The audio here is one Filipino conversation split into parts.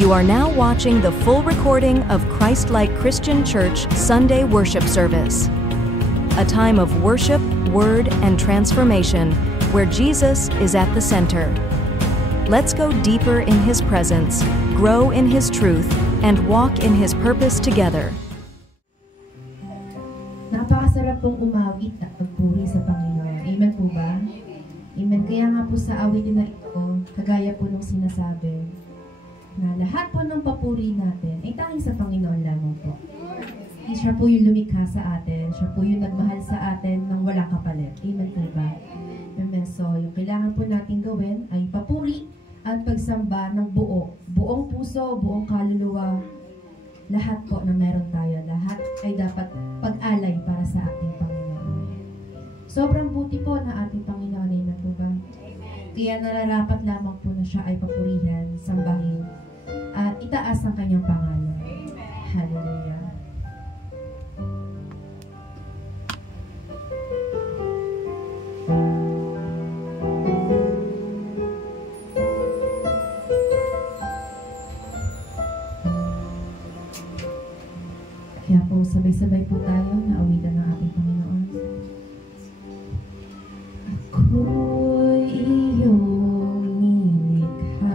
You are now watching the full recording of Christ-Like Christian Church Sunday Worship Service. A time of worship, word, and transformation where Jesus is at the center. Let's go deeper in His presence, grow in His truth, and walk in His purpose together. Napakasarap pong umawit at magpuri sa Panginoon. Amen po ba? Amen. Kaya nga po sa awitin na ito, kagaya po nung sinasabi, na lahat po ng papuri natin ay tanging sa Panginoon lamang po. Siya po yung lumikha sa atin. Siya po yung nagmahal sa atin ng walang kapalit. Amen po ba? Amen. So, yung kailangan po natin gawin ay papuri at pagsamba ng buong puso, buong kaluluwa. Lahat po na meron tayo, lahat ay dapat pag-alay para sa ating Panginoon. Sobrang buti po na ating Panginoon. Amen po ba? Kaya nararapat lamang po na siya ay papurihan, sambahin, at itaas ang kanyang pangalan. Hallelujah. Kaya po, sabay-sabay po tayo na awitan ng ating Panginoon. Ako'y iyong nilikha,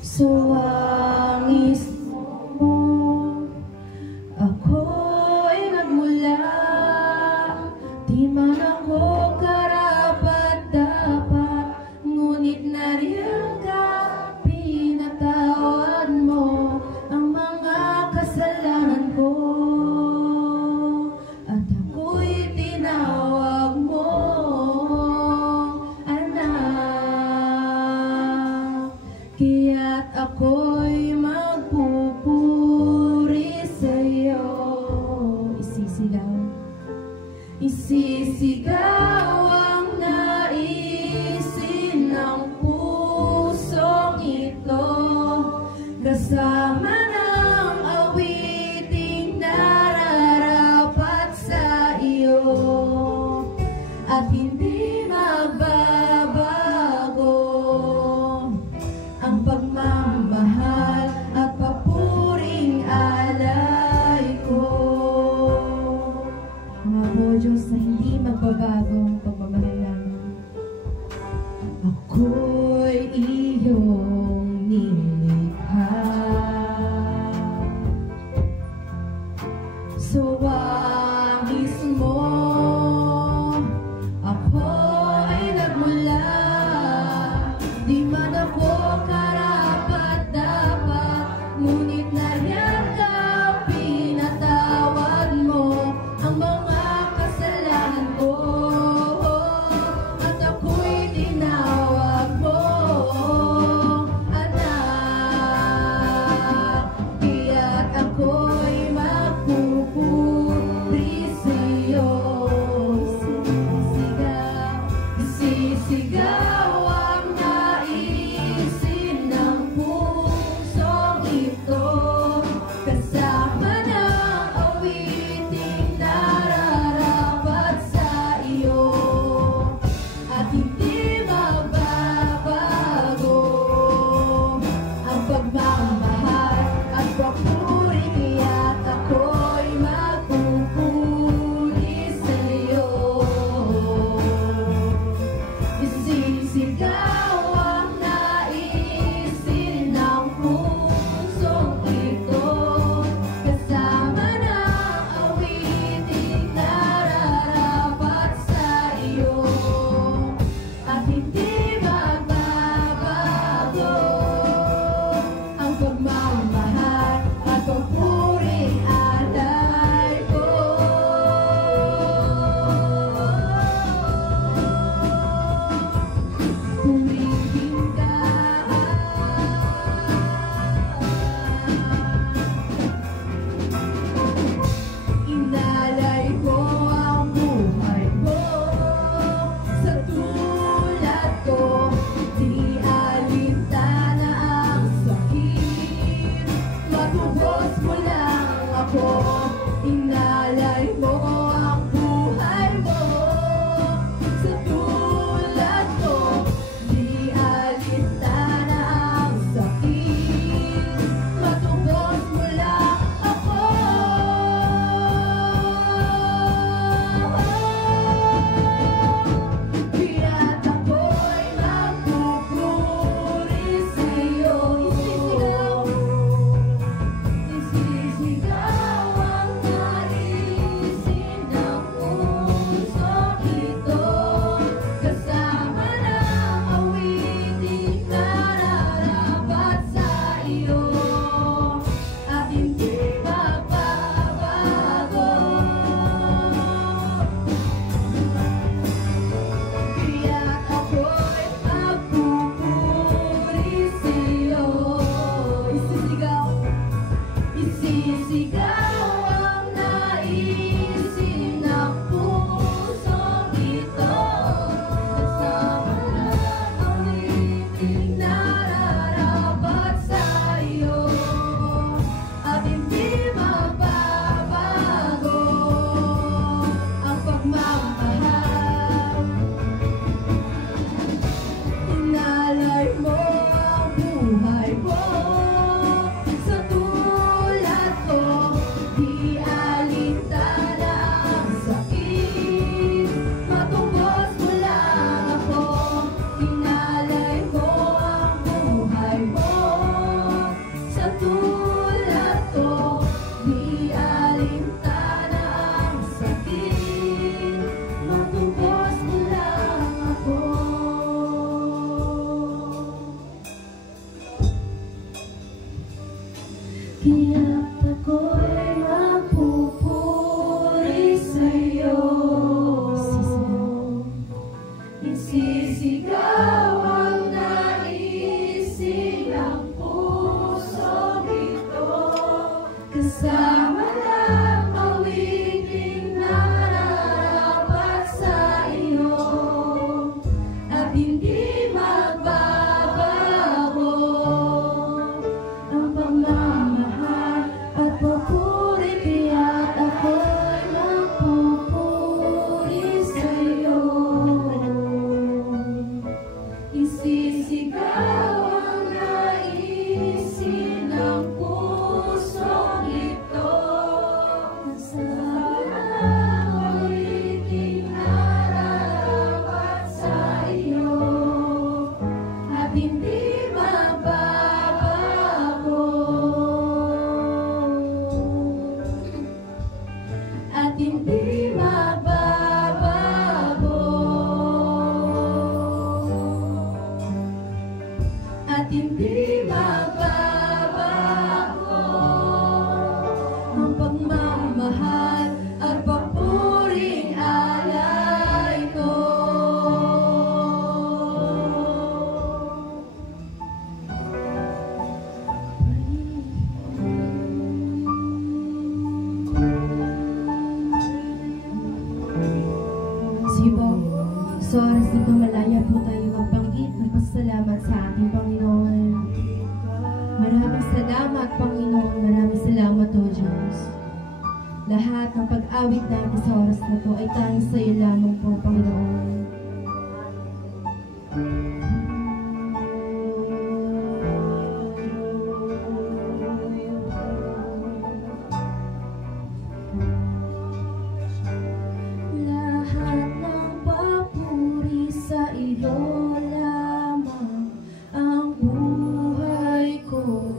so wangis mo, ako'y nagmula, di man ako karapat-dapat, ngunit nariyan ka, pinatawad mo ang mga kasalanan ko, at ako'y tinawag mo anak. Kaya't ako'y magpupuri sa'yo. Isisigaw ang naisin ng pusong ito, kasama ng awiting nararapat sa iyo, at hindi magbabago ang pagmamahal at papuring alay ko. Mga po, Diyos, na hindi magbabago ang pagmamahal namin. Ako'y iyong nilikha, so wangis mo, ako ay nagmula, di man ako karapat-dapat, ngunit nariyan ka, pinatawad mo ang mga kasalanan ko, at ako'y tinawag mo anak. Kaya't ako'y magpupuri sa'yo. Isisigaw ang naisin ng pusong ito, kasama ng awiting nararapat sa iyo, at hindi magbabago ang pagmamahal at papuri. Kaya't ako'y magpupuri sa'yo. Isisigaw Kaya't ako'y magpupuri sa'yo. Isisigaw ang naisin ng puso ito, kasama ng awiting nararapat sa iyo, at hindi magbabago ang pagmamahal at papuri. Kaya't ako'y magpupuri sa'yo. Isisigaw ang naisin ng pusong ito, kasama ng awiting nararapat sa iyo, at hindi magbabago, at hindi magbabago, at hindi magbabago ang pagmamahal at papuring alay ko. Sige po, sa oras na ito, malaya po tayo magbanggit ng pasalamat sa ating Panginoon. Maraming salamat, Panginoon. Maraming salamat, O Diyos. Lahat ng pag-awit natin sa oras na ito ay tanging sa iyo lamang po, Panginoon. Lahat ng papuri sa iyo lamang, ang buhay ko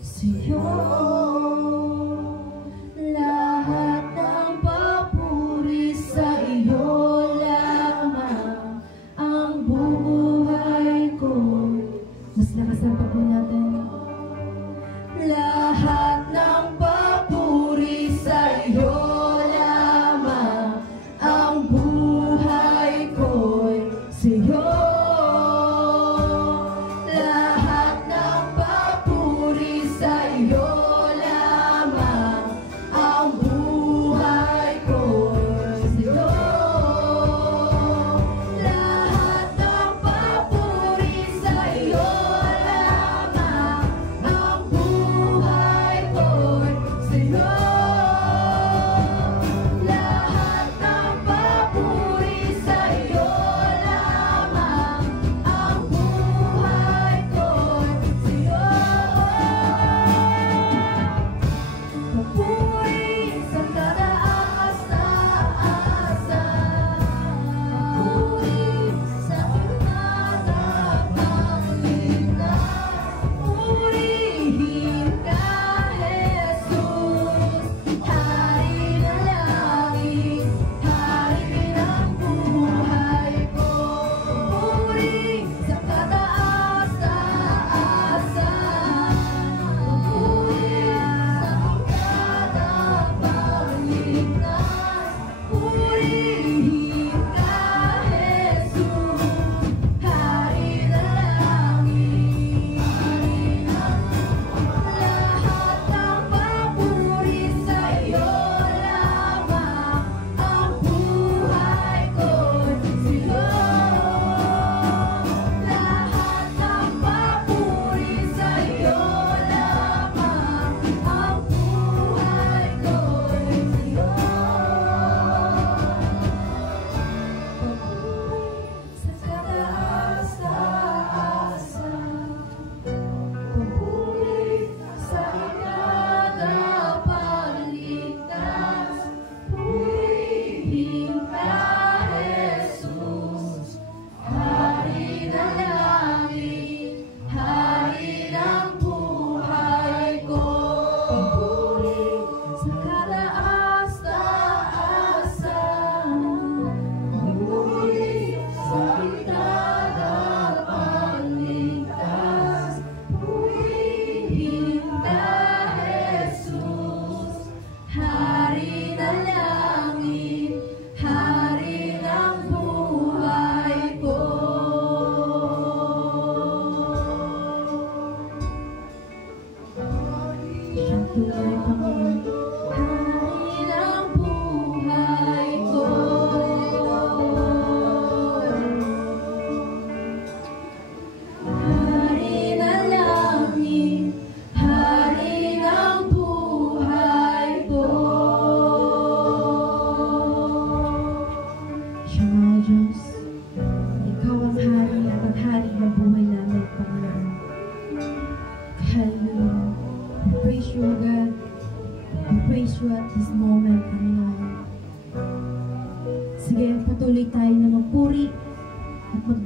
sa'yo. Lahat ng papuri sa iyo lamang.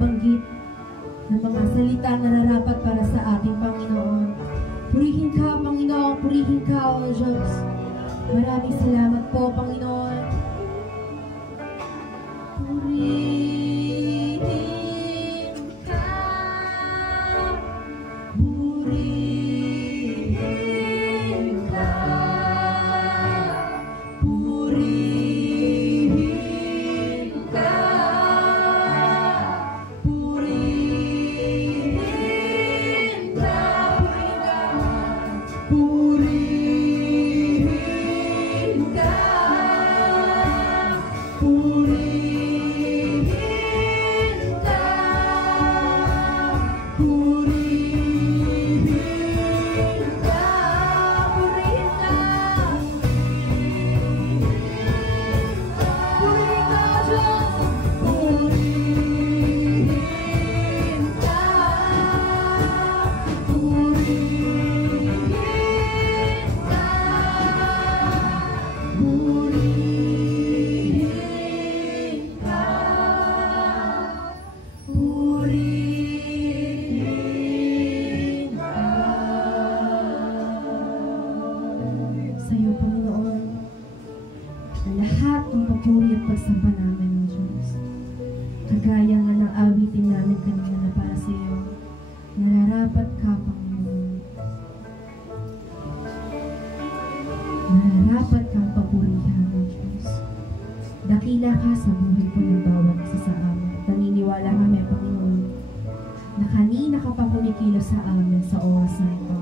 nabanggit ng mga salita na nararapat para sa ating Panginoon. Purihin ka, Panginoon, purihin ka, O Diyos. Maraming salamat po, Panginoon. Purihin ka, purihin ka, purihin ka, purihin ka, purihin ka, purihin ka, purihin ka, purihin ka, purihin ka, Diyos, purihin ka, purihin ka, purihin ka, purihin ka. Sa iyo, Panginoon, ang lahat ng papuri at pagsamba namin, O Diyos. Kagaya nga ng awitin namin kanina na para sa iyo, nararapat ka, Panginoon. Nararapat kang papurihan, O Diyos. Dakila ka sa buhay po ng bawat isa sa amin. Naniniwala kami, Panginoon, na kanina ka pa kumikilos sa amin sa oras na ito.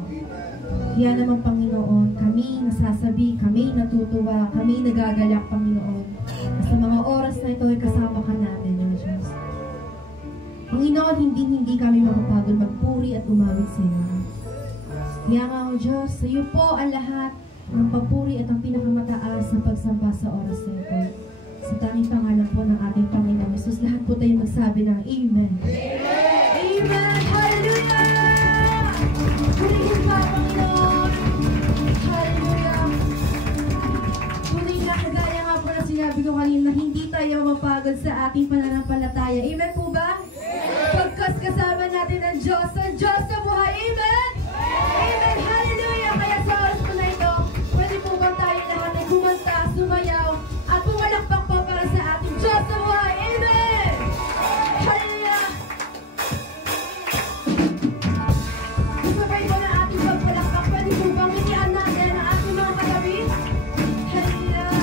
Kaya naman, Panginoon, kami nasasabi, kami natutuwa, kami nagagalak, Panginoon, na sa mga oras na ito ay kasama ka namin, O Diyos. Panginoon, hindi kami mapapagod magpuri at umawit sa iyo. Kaya nga, O Diyos, sa iyo po ang lahat ng papuri at ang pinakamataas na pagsamba sa oras na ito. Sa tanging pangalan po ng ating Panginoon Jesus, lahat po tayo magsabi ng Amen. Amen! Amen! Hallelujah! Purihin ka, Panginoon! Hallelujah! Tunay na kagaya nga po na sinabi ko kanina, hindi tayo mapagod sa ating pananampalataya. Amen po ba? Pagkas kasama natin ang Diyos sa buhay. Amen! Amen! Hallelujah! Kaya sa oras po na ito, pwede po ba tayo lahat ay kumanta, sumayaw, at pumalakpak po para sa ating Diyos sa buhay. Amen! Hallelujah! Sabay po na ating pagpalakpak. Pwede po bang hinian natin ang ating mga katabi? Hallelujah!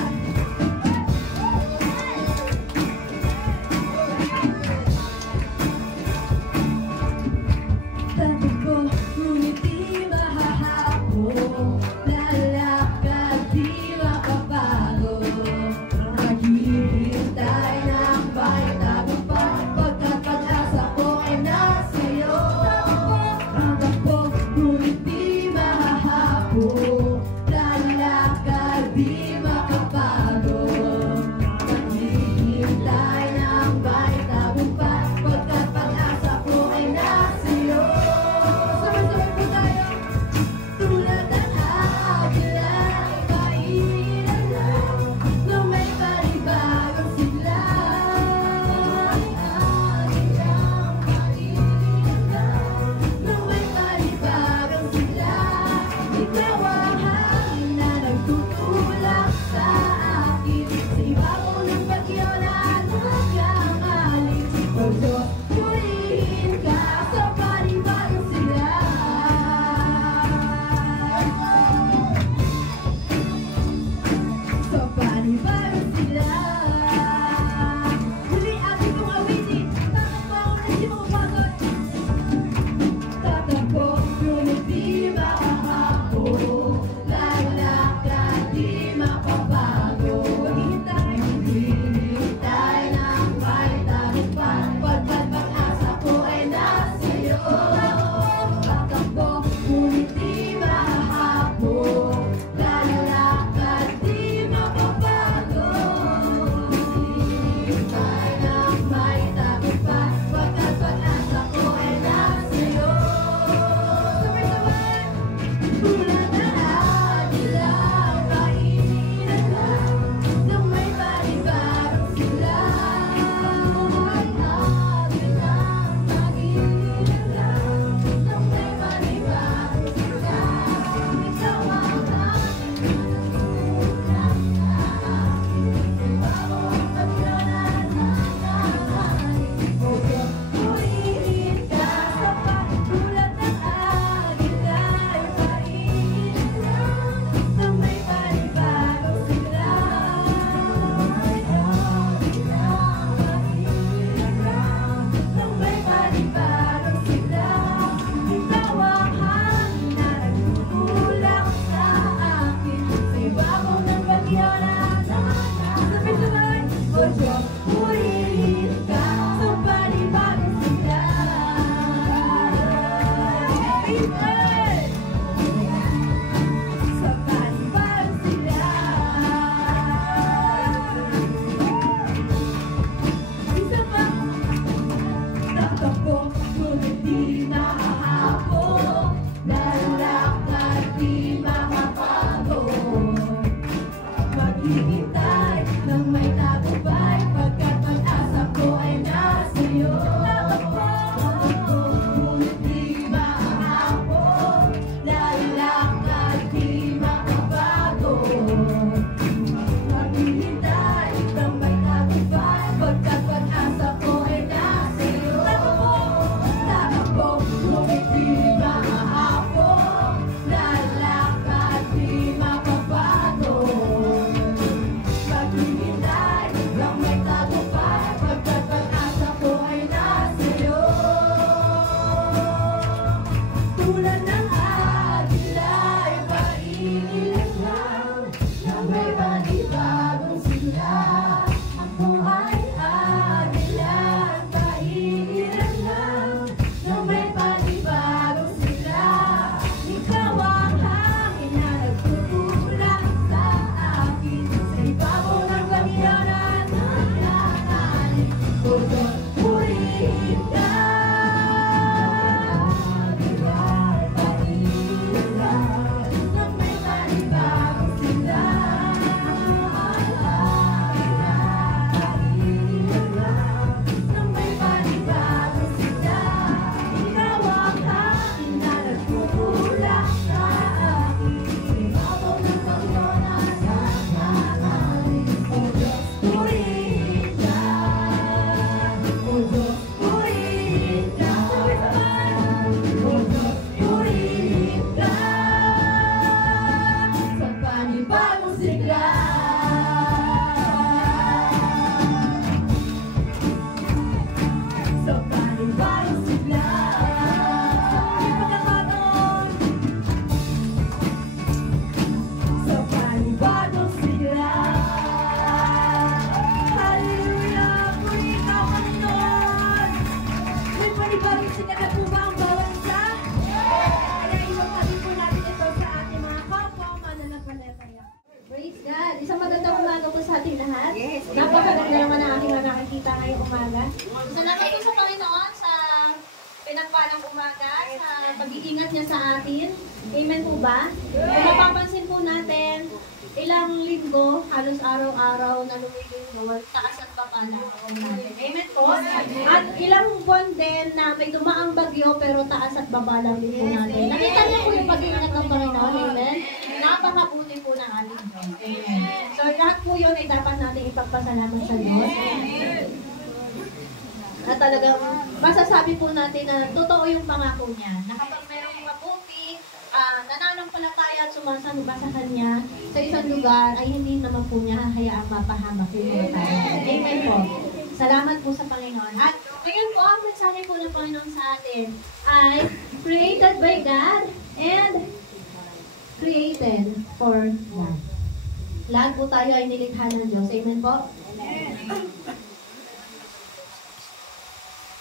tulad ng agila ay maiilang na may panibagong sigla. Ako ay agila at maiilang na may panibagong sigla. Ikaw ang hangin na nagtutulak sa akin sa ibabaw ng bagyanan ng langanin. Purihin ka. Praise God! Isang magandang umaga po sa ating lahat. Yes. Napakaganda naman ang aking nakakita ngayong umaga. Salamat po sa Panginoon sa pinagpalang umaga, sa pag-iingat niya sa atin. Amen po ba? Kung mapapansin po natin, ilang linggo, halos araw-araw na lumilinggo, taas at baba lang. Amen po? At ilang buwan din na may dumaang bagyo pero taas at baba lang din po natin. Nakita niyo po yung pag-iingat ng Panginoon. Amen? Napakabuti po ng ating Diyos. Amen. So lahat po yun ay dapat natin ipagpasalamat sa Diyos. At talagang masasabi po natin na totoo yung pangako niya. Na kapag mayroong mabuti, nananampalataya at sumasamba sa Kanya sa isang lugar, ay hindi naman po niya hayaang mapahamak yung mga tayo. Amen po. Salamat po sa Panginoon. At ngayon po, ang mensahe po ng Panginoon sa atin ay created by God and created for God. Lahat po tayo ay nilikha ng Diyos. Amen po?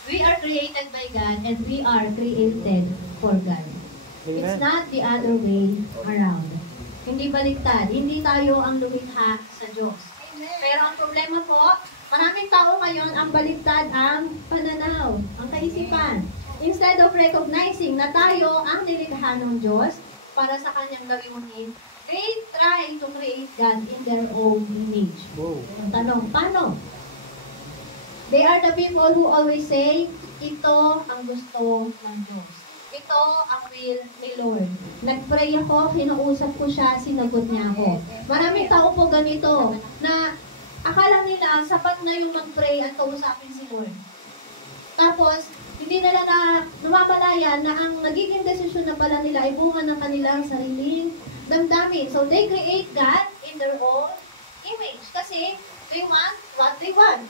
We are created by God and we are created for God. Amen. It's not the other way around. Hindi baliktad. Hindi tayo ang lumikha sa Diyos. Amen. Pero ang problema po, maraming tao ngayon ang baliktad ang pananaw, ang kaisipan. Instead of recognizing na tayo ang nilikha ng Diyos para sa Kanyang gawin, they try to create God in their own image. Ang tanong, paano? They are the people who always say, ito ang gusto ng Diyos. Ito ang will ni Lord. Nag-pray ako, kinausap ko siya, sinagot niya ako. Maraming tao po ganito, na akala nila sapat na yung mag-pray at kausapin si Lord. Tapos, hindi nila namamalayan na ang nagiging desisyon na pala nila ay bunga ng kanilang sariling damdamin. So, they create God in their own image. Kasi, they want what they want.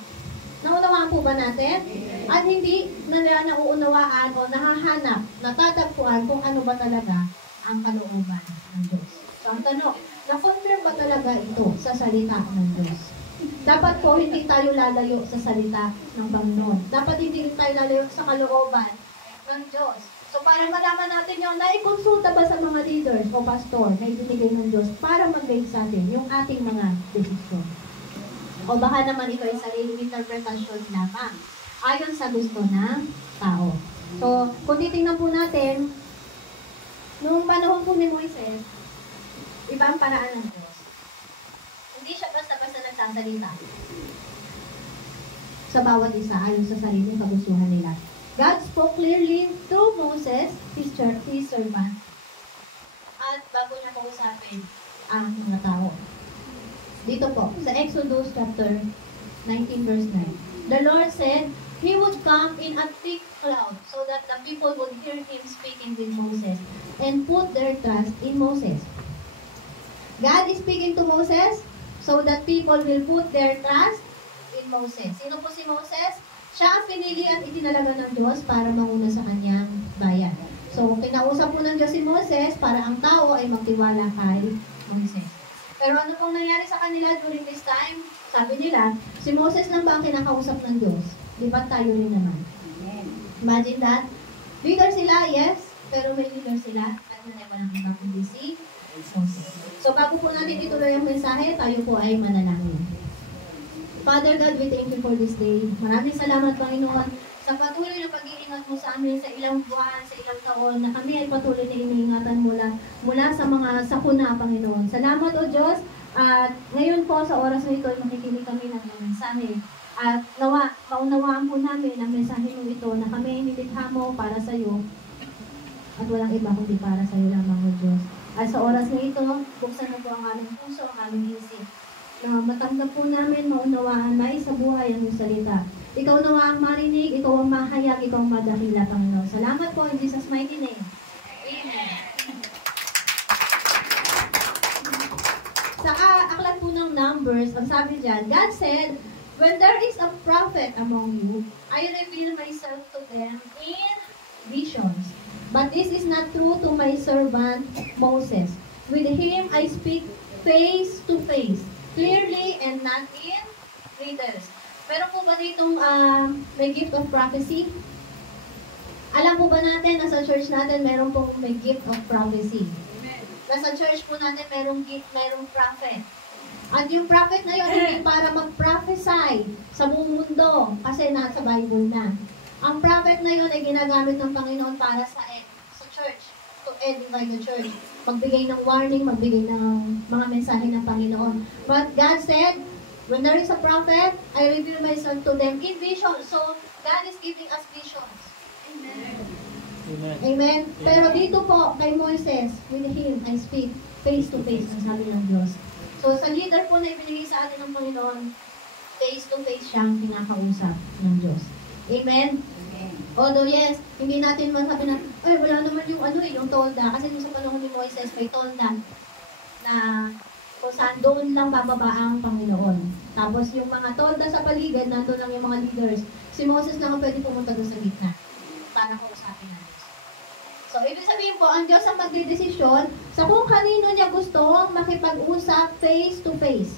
Naunawaan po ba natin? At hindi na nila nauunawaan o nahahanap, natatagpuan kung ano ba talaga ang kalooban ng Diyos. So, ang tanong, na-confirm ba talaga ito sa salita ng Diyos? Dapat po hindi tayo lalayo sa salita ng Panginoon. Dapat hindi tayo lalayo sa kalooban ng Diyos. So, para malaman natin yung naikonsulta ba sa mga leaders o pastor na ibinigay ng Diyos para mag-guide sa atin yung ating mga desisyon. O baka naman ito ay sariling interpretasyon lamang ayon sa gusto ng tao. So, kung titingnan po natin, noong panahon po ni Moises, iba ang paraan ng Diyos. Hindi siya basta-basta nagsasalita sa bawat isa ayon sa sariling kagustuhan nila. God spoke clearly through Moses, his servant, at bago niya kausapin ang mga tao. Dito po, sa Exodus chapter 19 verse 9. The Lord said, He would come in a thick cloud so that the people would hear Him speaking with Moses and put their trust in Moses. God is speaking to Moses so that people will put their trust in Moses. Sino po si Moses? Siya ang pinili at itinalaga ng Diyos para manguna sa kanyang bayan. So, kinausap po ng Diyos si Moses para ang tao ay magtiwala kay Moses. Pero ano pong nangyari sa kanila during this time? Sabi nila, si Moses lang ba ang kinakausap ng Diyos? Di ba tayo rin naman? Imagine that. Leader sila, yes, pero may leader sila. At walang ibang kundi si Moses. So, bago po natin ituloy ang mensahe, tayo po ay manalangin. Father God, we thank you for this day. Maraming salamat, Panginoon, sa patuloy na pag-iingat mo sa amin sa ilang buwan, sa ilang taon, na kami ay patuloy na iniingatan mula sa mga sakuna, Panginoon. Salamat, O Diyos. At ngayon po, sa oras na ito, makikinig kami ng mensahe. At maunawaan po namin ang mensahe mo ito na kami ay nilikha mo para sa iyo at walang iba kundi para sa iyo lamang, O Diyos. At sa oras na ito, buksan na po ang aming puso, ang aming isip. Na matanggap po namin, maunawaan, maisabuhay ang iyong salita. Ikaw nawa ang marinig, ikaw ang mahayag, ikaw ang madakila, Panginoon. Salamat po in Jesus' mighty name. Amen. Sa aklat po ng Numbers, ang sabi dyan, God said, when there is a prophet among you, I reveal myself to them in visions. But this is not true to my servant Moses. With him I speak face to face, clearly and not in riddles. Meron po ba ditong may gift of prophecy? Alam po ba natin na sa church natin meron pong may gift of prophecy? Nasa church po natin merong prophet. At yung prophet na yun, hindi para mag-prophesy sa buong mundo kasi nasa Bible na. Ang prophet na yun ay ginagamit ng Panginoon para sa church, to edify the church. Magbigay ng warning, magbigay ng mga mensahe ng Panginoon. But God said, when there is a prophet, I reveal myself to them in vision. So, God is giving us visions. Amen. Amen. Amen. Pero dito po, kay Moises, with him, I speak face to face, ang sabi ng Diyos. So, sa leader po na ibinigay sa atin ng Panginoon, face to face siyang pinakausap ng Diyos. Amen. Although yes, hindi natin masabi na, ay, wala naman yung tolda. Kasi sa panahon ni Moises, may tolda na kung saan doon lang bababa ang Panginoon. Tapos yung mga tolda sa paligid, nandun lang yung mga leaders. Si Moses lang ang pwede pumunta doon sa gitna para kausapin natin. So, ibig sabihin po, ang Diyos ang magdedesisyon sa kung kanino niya gustong makipag-usap face to face.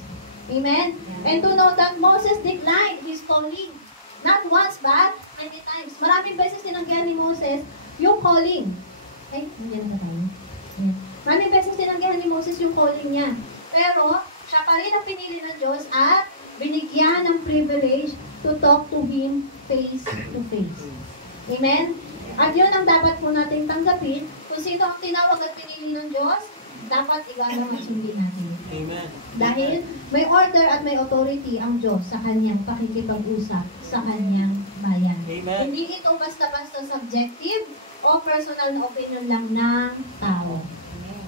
Amen? Yeah. And to know that Moses declined his calling. Not once, but many times. Maraming beses tinanggihan ni Moses yung calling. Ay, nandiyan na tayo. Yeah. Maraming beses tinanggihan ni Moses yung calling niya. Pero, siya pa rin ang pinili ng Diyos at binigyan ng privilege to talk to Him face to face. Amen? At yun ang dapat po natin tanggapin. Kung sino ang tinawag at pinili ng Diyos, dapat igalang at sundin natin. Amen. Dahil may order at may authority ang Diyos sa kanyang pakikipag-usap sa kanyang bayan. Amen. Hindi ito basta-basta subjective o personal na opinion lang ng tao.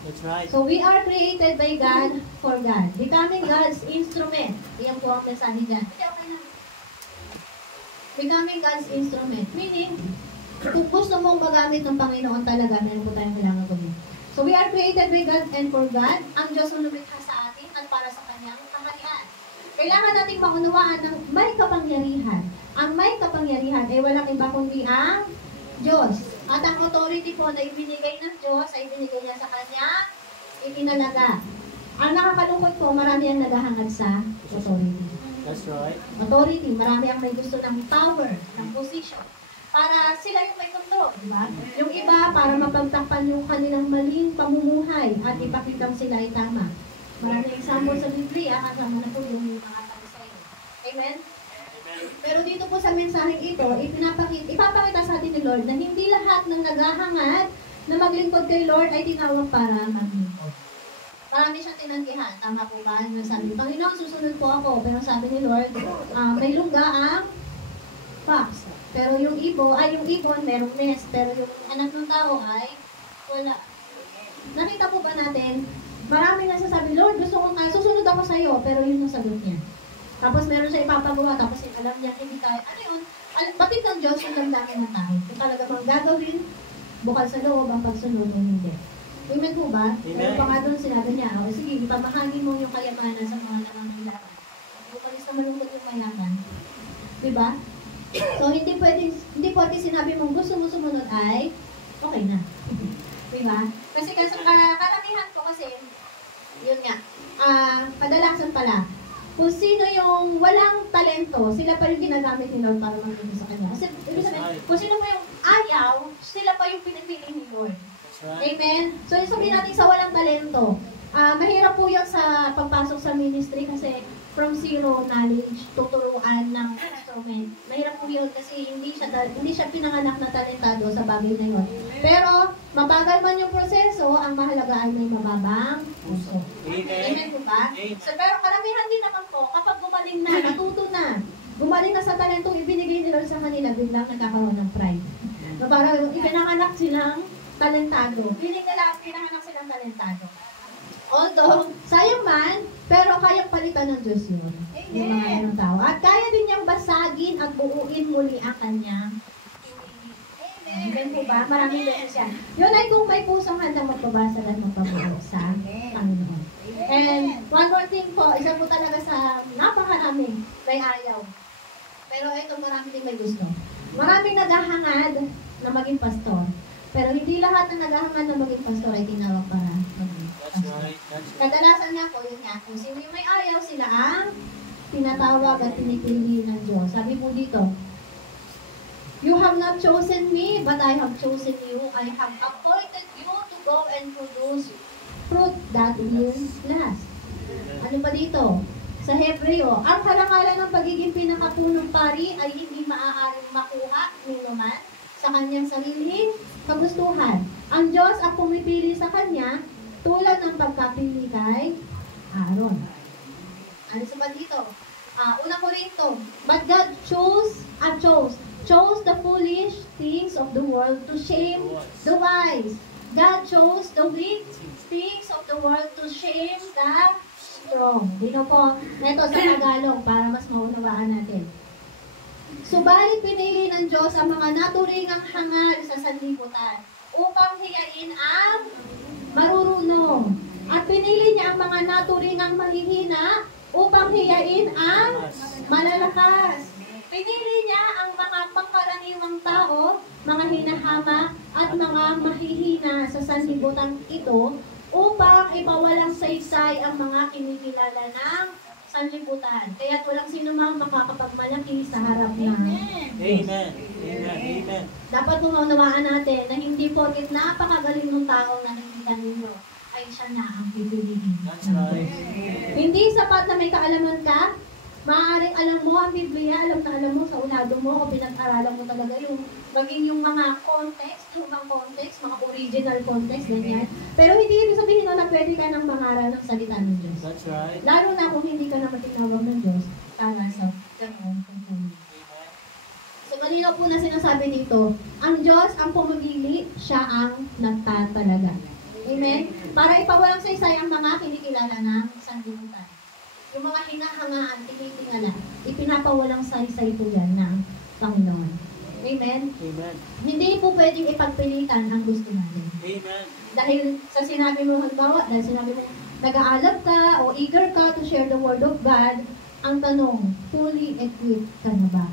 That's right. So we are created by God for God. Becoming God's instrument. Iyan po ang mensahe dyan. Becoming God's instrument. Meaning, kung gusto mong magamit ng Panginoon talaga, meron po tayong kailangan gawin. So we are created by God and for God. Ang Diyos ang lumikha sa atin at para sa kanyang kaharian. Kailangan nating maunawaan ng may kapangyarihan. Ang may kapangyarihan ay walang iba kundi ang Diyos. At ang authority po na ibinigay ng Diyos ay ibinigay niya sa kanya, itinalaga. Ang nakakalungkot po, marami ang naghahangad sa authority. That's right. Authority, marami ang may gusto ng power, ng position. Para sila yung may control, di ba? Yung iba, para mapagtakpan yung kanilang maling pamumuhay at ipakitang sila ay tama. Maraming example sa Biblia, kasama na po yung mga Parisayo. Amen? Pero dito po sa mensaheng ito, ipapakita sa atin ni Lord na hindi lahat ng naghahangad na maglingkod kay Lord ay tinawag para maglingkod. Marami siyang tinanggihan. Tama po ba? Sabi, Panginoon, susunod po ako. Pero sabi ni Lord, may lungga ang fox. Pero yung ibon, merong nest. Pero yung anak ng tao ay wala. Nakita po ba natin, maraming nagsasabi, Lord, gusto ko susunod ako sa iyo. Pero yun ang sagot niya. Tapos meron siya ipapagawa, tapos alam niya, hindi kaya. Ano yun? Bakit ng Diyos yung damdamin ng tao? Kung talaga bang gagawin, bukal sa loob ang pagsunod o hindi. Amen po ba? Pero pa nga doon sinabi niya, sige, ipamahagin mo yung kayamanan sa mga nangangailangan. Bukalis na malungkot yung mayaman. Diba? So, hindi pwede sinabi mong gusto mo sumunod ay okay na. Diba? Kasi karamihan ko kasi, yun nga, kadalasan pala, kung sino yung walang talento, sila pa yung ginagamit ni Lord para magiging sa kanya. Kasi, ibig sabihin, kung sino pa yung ayaw, sila pa yung pinipili ni Lord. Amen? So, sabihin natin sa walang talento, mahirap po yan sa pagpasok sa ministry kasi from zero knowledge, tuturuan ng instrument. Mahirap po yun kasi hindi siya pinanganak na talentado sa bagay na yun. Pero, mabagal man yung proseso, ang mahalaga ay may mababang puso. Amen po ba? So, pero karamihan din naman po, kapag gumaling na, natuto na, gumaling na sa talentong ibinigay ni Lord sa kanila, biglang nagkakaroon ng pride. So, parang ipinanganak silang talentado. Pinanganak silang talentado. Although, sayang man, pero kayang palitan ng Diyos yun. Yung mga ganong tao. At kaya din niyang basagin at buuin muli ang kanyang Amen po ba? Maraming beses yan. Yun ay kung may pusong handang magpabasag at magpabuo sa Panginoon. And one more thing po, isa po talaga sa napakaraming may ayaw. Pero ito, marami din may gusto. Maraming naghahangad na maging pastor. Pero hindi lahat na naghahangad na maging pastor ay tinawag para maging pastor. Kadalasan nga po, yun nga, kung sino yung may ayaw, sila ang tinatawag at pinipili ng Diyos. Sabi po dito, you have not chosen me, but I have chosen you. I have appointed you to go and produce fruit that will last. Ano pa dito? Sa Hebreo, ang karangalan ng pagiging pinakapunong pari ay hindi maaaring makuha ni naman sa kanyang sariling kagustuhan. Ang Diyos ang pumipili sa kanya tulad ng pagkapili kay Aaron. Ano sa ba dito? Unang Korinto, but God chose the foolish things of the world to shame the wise. God chose the weak things of the world to shame the strong. Dito po, ito sa Tagalog para mas maunawaan natin. Subalit pinili ng Diyos ang mga naturingang hangal sa sanlibutan upang hiyain ang marurunong. At pinili niya ang mga naturingang mahihina upang hiyain ang malalakas. Pinili niya ang mga pangkaraniwang tao, mga hinahama at mga mahihina sa sanlibutan ito upang ipawalang saysay ang mga kinikilala ng sanlibutan. Kaya walang sino mang makakapagmalaki sa harap ng Amen. Amen. Amen. Dapat maunawaan natin na hindi porket napakagaling ng tao na nakikita ninyo ay siya na ang pipiliin. That's right. Hindi sapat na may kaalaman ka. Maaaring alam mo ang Biblia, alam mo sa ulado mo o pinag-aralan mo talaga yung maging yung mga context, mga original context, ganyan. Pero hindi ibig sabihin na pwede ka nang mangaral ng salita ng Diyos. That's right. Lalo na kung hindi ka naman tinawag ng Diyos para sa ganoon pagpuli. So, malinaw po na sinasabi dito, ang Diyos ang pumagili, siya ang nagtatalaga. Amen? Para ipawalang saysay ang mga kinikilala ng sanlibutan. Yung mga hinahangaan, tinitingala, ipinapawalang saysay po yan ng Panginoon. Amen? Amen. Hindi po pwedeng ipagpilitan ang gusto natin. Amen. Dahil sa sinabi mo, halimbawa, dahil sinabi mo, nag-aalab ka o eager ka to share the word of God, ang tanong, fully equipped ka na ba?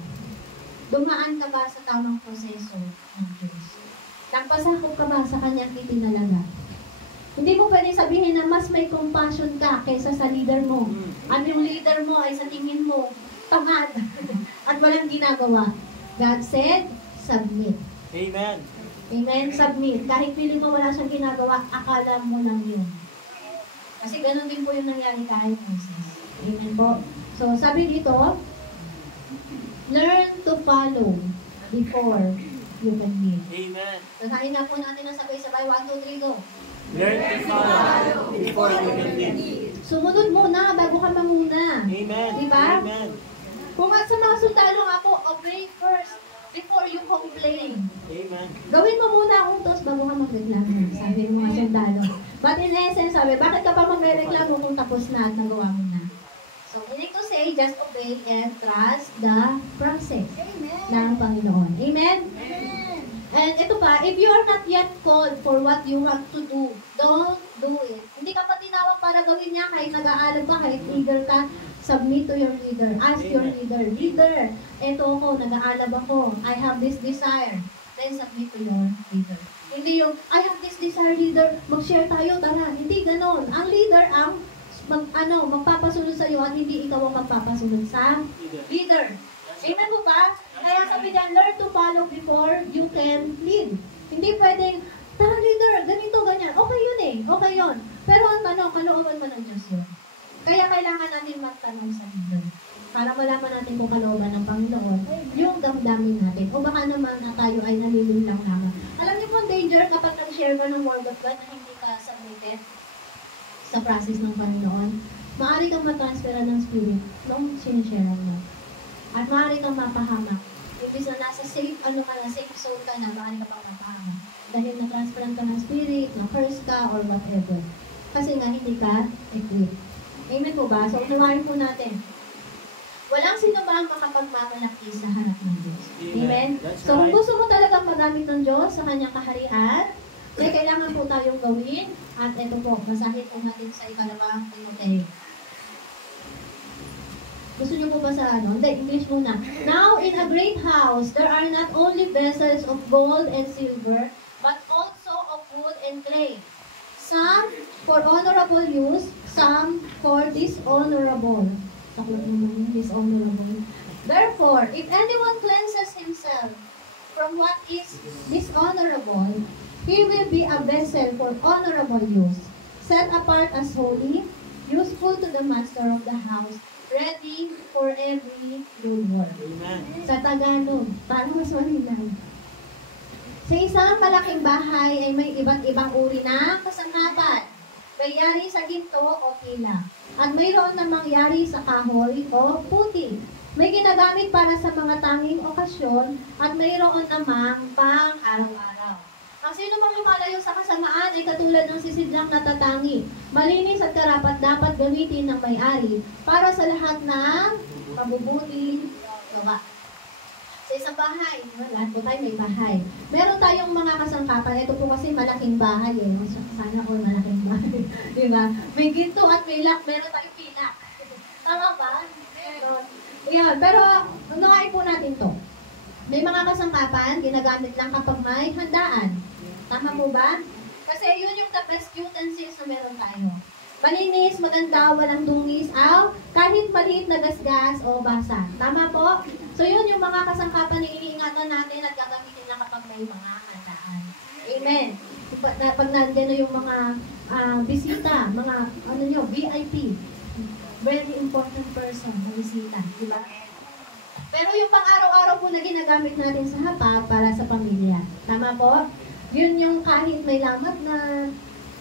Dumaan ka ba sa tamang proseso ng Diyos? Nagpasakop ka ba sa kanyang itinalaga? Hindi mo pwede sabihin na mas may compassion ka kaysa sa leader mo. At yung leader mo ay sa tingin mo, tamad at walang ginagawa. God said, submit. Amen. Amen? Submit. Kahit pili mo wala siyang ginagawa, akala mo lang yun. Kasi ganun din po yung nangyari kay Moses. Amen po. So, sabi dito, learn to follow before you can give. Amen. Tanahin na po natin na sabay-sabay. 1, 2, 3, go. Learn to follow before you can lead. Sumunod muna bago ka manguna. Amen. Diba? Amen. Kung nga sa mga sundalo nga po, obey first before you complain. Amen. Gawin mo muna ang utos bago ka magreklamo. Sabi ng mga sundalo. But in essence, sabi, bakit ka pa magreklamo kung tapos na at nagawa mo na? So, meaning to say, just obey and trust the process ng Panginoon. Amen? And ito pa, if you are not yet called for what you want to do, don't do it. Hindi ka pa tinawag para gawin niya kahit nag-aalam ka, kahit eager ka, submit to your leader. Ask your leader, leader, eto ako, nag-aalab ako, I have this desire. Then submit to your leader. In mag-share tayo, tara. Hindi ganon. Ang leader ang magpapasunod sa iyo at hindi ikaw ang magpapasunod sa leader. Amen po ba? Kaya sabi niya, learn to follow before you can lead. Hindi pwedeng, tara leader, ganito, ganyan. Okay yun eh. Okay yun. Pero ang tanong, kalooban mo ng Diyos yun. Kaya kailangan natin magtanong sa leader. Para malaman natin kung kalooban ng Panginoon, yung damdamin natin. O baka naman na tayo ay nalililang lamang. Alam niyo po ang danger kapag nag-share ka ng Word of God na hindi ka submitted sa process ng Panginoon. Maaari kang matransfera ng Spirit nung sinishare mo. At maaari kang mapahamak. Ibig na nasa safe, safe zone ka na, maaari ka pang mapahamak. Dahil na-transferan ka ng Spirit, na-curse ka, or whatever. Kasi nga hindi ka equipped. Amen po ba? So, unawain po natin. Walang sino ba ang makapagmamalaki sa harap ng Diyos. Amen? So, kung gusto mo talagang magamit ng Diyos sa kanyang kaharian, kaya kailangan po tayong gawin. At ito po, basahin po natin sa ikalawang Timoteo. Gusto niyo po ba sa Hindi, English muna. Now, in a great house, there are not only vessels of gold and silver, but also of wood and clay. Some for honorable use, some for dishonorable. Dishonorable. Therefore, if anyone cleanses himself from what is dishonorable, he will be a vessel for honorable use, set apart as holy, useful to the master of the house, ready for every good work. Amen. Sa Tagalog, para mas malinaw. Sa isang malaking bahay ay may iba't ibang uri na kasangkapan. May yari sa ginto o pila. At mayroon namang yari sa kahoy o puti. May ginagamit para sa mga tanging okasyon at mayroon namang pang araw-araw. Ang sino mang lumalayo sa kasamaan ay katulad ng sisidyang natatangi. Malinis at karapat dapat gamitin ng may-ari para sa lahat ng mabubuting gawa. Sa isang bahay, lahat po tayo may bahay. Meron tayong mga kasangkapan. Ito po kasi malaking bahay eh. Sana all malaking bahay. Diba? May ginto at may lock. Meron tayong pilak. Tama ba? Meron. Yan. Pero, unawain po natin to. May mga kasangkapan, ginagamit lang kapag may handaan. Tama po ba? Kasi yun yung the best utensils na meron tayo. Malinis, maganda, walang dungis, kahit maliit na gasgas o basa. Tama po? So yun yung mga kasangkapan na iniingatan natin at gagamitin na kapag may mga handaan. Amen. Pag nandiyan na yung mga bisita, mga VIP. Very important person na bisita. Diba? Pero yung pang-araw-araw po na ginagamit natin sa hapa para sa pamilya. Tama po? Yun yung kahit may lamat na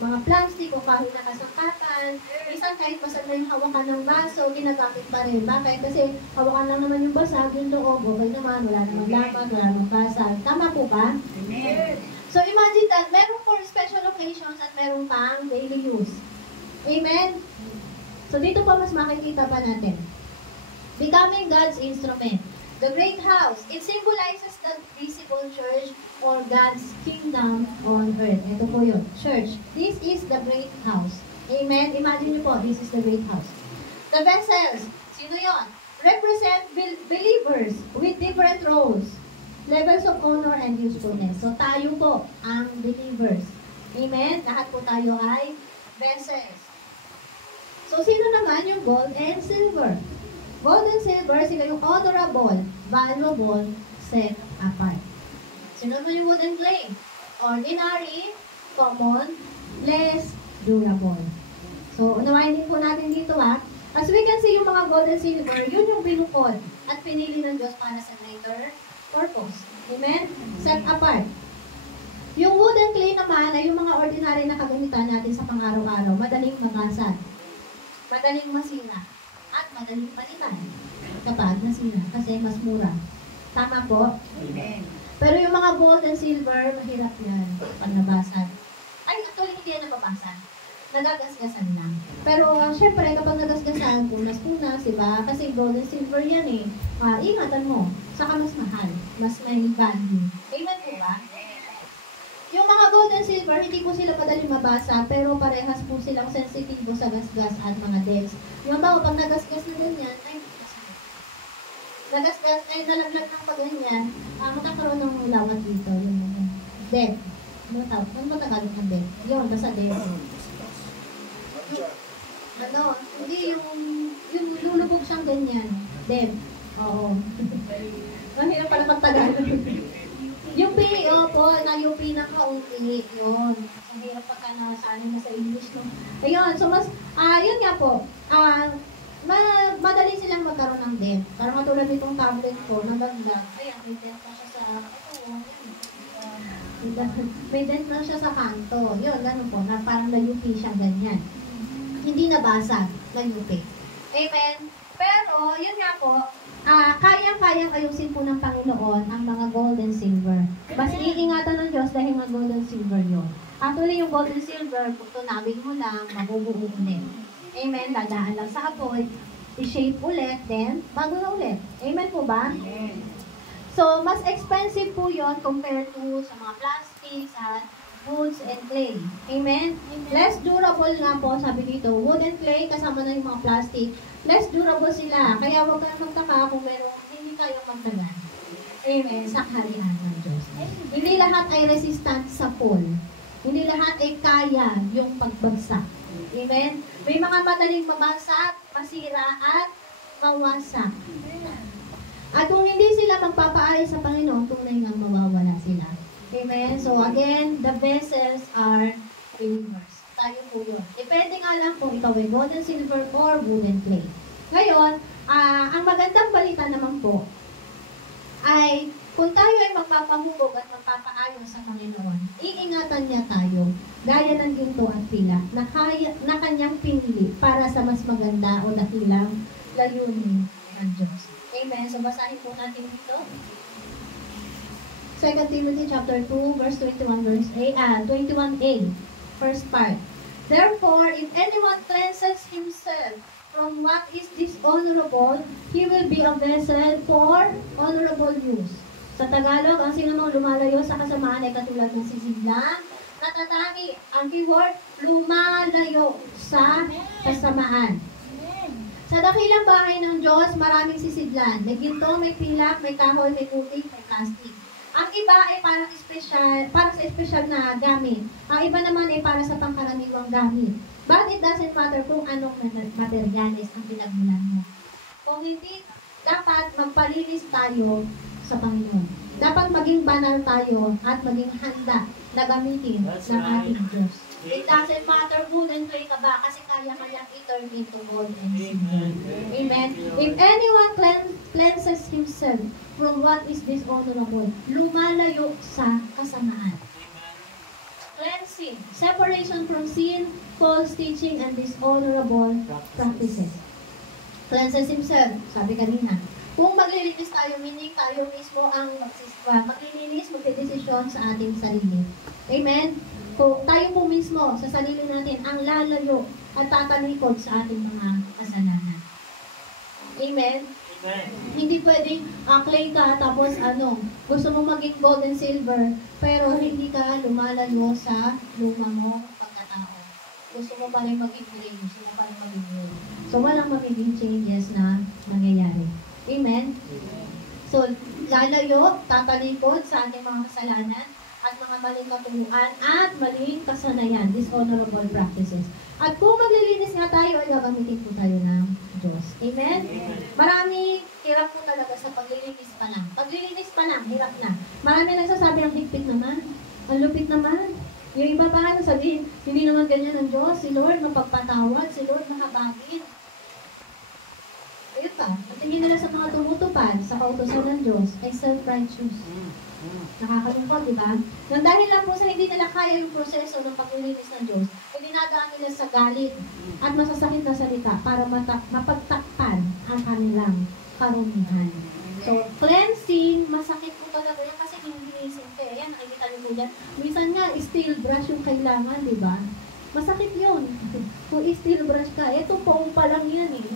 mga plastic o kahit na kasangkapan. Minsan kahit basag na yung hawakan ng baso, ginagamit pa rin. Bakit? Kasi hawakan lang naman yung basag, yung loob, okay naman, wala namang lamat, wala namang basag. Tama po ba? Amen. So imagine that, meron for special occasions at meron pang daily use. Amen? So dito pa mas makikita pa natin. Becoming God's instrument. The great house, it symbolizes the visible church or God's kingdom on earth. Ito po yun, church. This is the great house. Amen? Imagine niyo po, this is the great house. The vessels, sino yun? Represent believers with different roles, levels of honor and usefulness. So tayo po ang believers. Amen? Lahat po tayo ay vessels. So sino naman yung gold and silver? Gold and silver, sila yung honorable, valuable, set apart. Sino naman yung wood and clay? Ordinary, common, less durable. So, unawain din po natin dito As we can see, yung mga gold and silver, yun yung binukod at pinili ng Diyos para sa greater purpose. Amen? Set apart. Yung wood and clay naman ay yung mga ordinary na kagamitan natin sa pang-araw-araw. Madaling mabasag, madaling masira, at madaling palitan kapag nasira kasi mas mura. Tama po? Amen. Pero yung mga gold and silver, mahirap yan pag nabasag. Ay, actually hindi yan nababasag. Nagagasgasan lang. Pero syempre, kapag nagasgasan, punas-punas, diba? Kasi gold and silver yan eh. Ingatan mo. Saka mas mahal. Mas may value. Amen po ba? Yung mga gold and silver, hindi po sila padaling mabasa, pero parehas po silang sensitibo sa gasgas at mga deaths. Yung bago, pag nagasgas na ganyan, ay nagasgas, ay nalaglag ng pag ganyan, magkakaroon ng lawat dito, yung death. Ano ba Tagalog ng dent? Yun, basta dent. Hindi yung lulubog siyang ganyan. Dent. Oo. Mahirap pala mag-Tagalog. UP, opo, na-UP na kaunti. Yun. Ang hirap pagka nasanay na sa English, no? Ayun, so yun nga po. Madali silang magkaroon ng dent. Parang katulad nitong tablet ko, naganda. Ayan, may dent na siya sa, may dent na siya sa kanto. Yun, gano'n po, na parang na-UP siyang ganyan. Hindi nabasag, na-UP. Amen? Pero, yun nga po, kayang-kayang ayusin po ng Panginoon ang mga gold and silver. Basta iingatan ng Diyos dahil mga gold and silver yun. Actually, yung gold and silver, kung tunawin mo lang, mabubuo ulit. Amen? Dadaan lang sa apoy, i-shape ulit, then bago na ulit. Amen po ba? Amen. So, mas expensive po yon compared to sa mga plastics at woods and clay. Amen? Less durable nga po, sabi dito, wood and clay, kasama na yung mga plastic, less durable sila. Kaya huwag kang magtaka kung meron hindi kayong magdagan. Amen? Sa kaharian ng Diyos. Hindi lahat ay resistant sa fall. Hindi lahat ay kaya yung pagbagsak. Amen? May mga madaling mabagsak, masira at mawasak. At kung hindi sila magpapaayos sa Panginoon, tunay nang mawawala sila. Amen? So again, the vessels are believers. Tayo po yun. Depende nga lang kung ikaw ay gold and silver or wood and clay. Ngayon, ang magandang balita naman po ay kung tayo ay magpapahubog at magpapaayos sa Panginoon, iingatan niya tayo, gaya ng ginto at pila, na kanyang pinili para sa mas maganda o dakilang layunin ng Diyos. Amen. So, basahin po natin dito. 2 Timothy chapter 2, verse 21a, first part. Therefore, if anyone cleanses himself from what is dishonorable, he will be a vessel for honorable use. Sa Tagalog, ang sinumang lumalayo sa kasamaan ay katulad ng sisidlang natataki. Ang keyword, lumalayo sa kasamaan. Sa dakilang bahay ng Diyos, maraming sisidlan. May ginto, may pilak, may kahoy, may putik, may plastic. Ang iba ay para sa espesyal na gamit. Ang iba naman ay para sa pangkaraniwang gamit. But it doesn't matter kung anong materialis ang pinagmulan mo. Kung hindi, dapat magpalinis tayo sa Panginoon. Dapat maging banal tayo at maging handa na gamitin ng ating Diyos. It doesn't matter who and clay ka ba kasi kaya-kaya i-turn into gold and silver. Amen. If anyone cleanses himself from what is dishonorable, lumalayo sa kasamaan. Cleansing, separation from sin, false teaching, and dishonorable practices. Cleanses himself, sabi kanina. Kung maglilinis tayo, meaning tayo mismo ang maglilinis, magdedesisyon sa ating sarili. Amen? Kung tayo po mismo sa sarili natin ang lalayo at tatalikod sa ating mga kasalanan. Amen? Amen. Hindi pwedeng clay ka tapos gusto mo maging gold and silver pero hindi ka lumalayo sa luma mo pagkatao. Gusto mo pa rin maging clay, gusto mo pa rin maging gold. So walang magiging changes na nangyayari. Amen? So lalayo, tatalikod sa ating mga kasalanan at mga maling katuruan at maling kasanayan, dishonorable practices. At kung maglilinis nga tayo, ay gagamitin po tayo ng Diyos. Amen? Marami, hirap po talaga sa paglilinis pa lang. Paglilinis pa lang, hirap na. Marami nagsasabi ang higpit naman, ang lupit naman. Yung iba pa sabihin, hindi naman ganyan ang Diyos, si Lord mapagpatawad, si Lord mahabagin. Ayun pa, at hindi nila sa mga tumutupad sa kautosan ng Diyos ay self-righteous. Nakakalungkot, di ba? Nang dahil lang po sa hindi nila kaya yung proseso ng paglilinis ng Diyos, ay dinadaan nila sa galit at masasakit na salita para mapagtakpan ang kanilang karumihan. So, cleansing, masakit po talaga yan kasi hinihilisin ka. Ayan, nakikita niyo po dyan. Minsan nga, steel brush yung kailangan, di ba? Masakit yun. Kung steel brush ka, ito poong pa lang yan eh.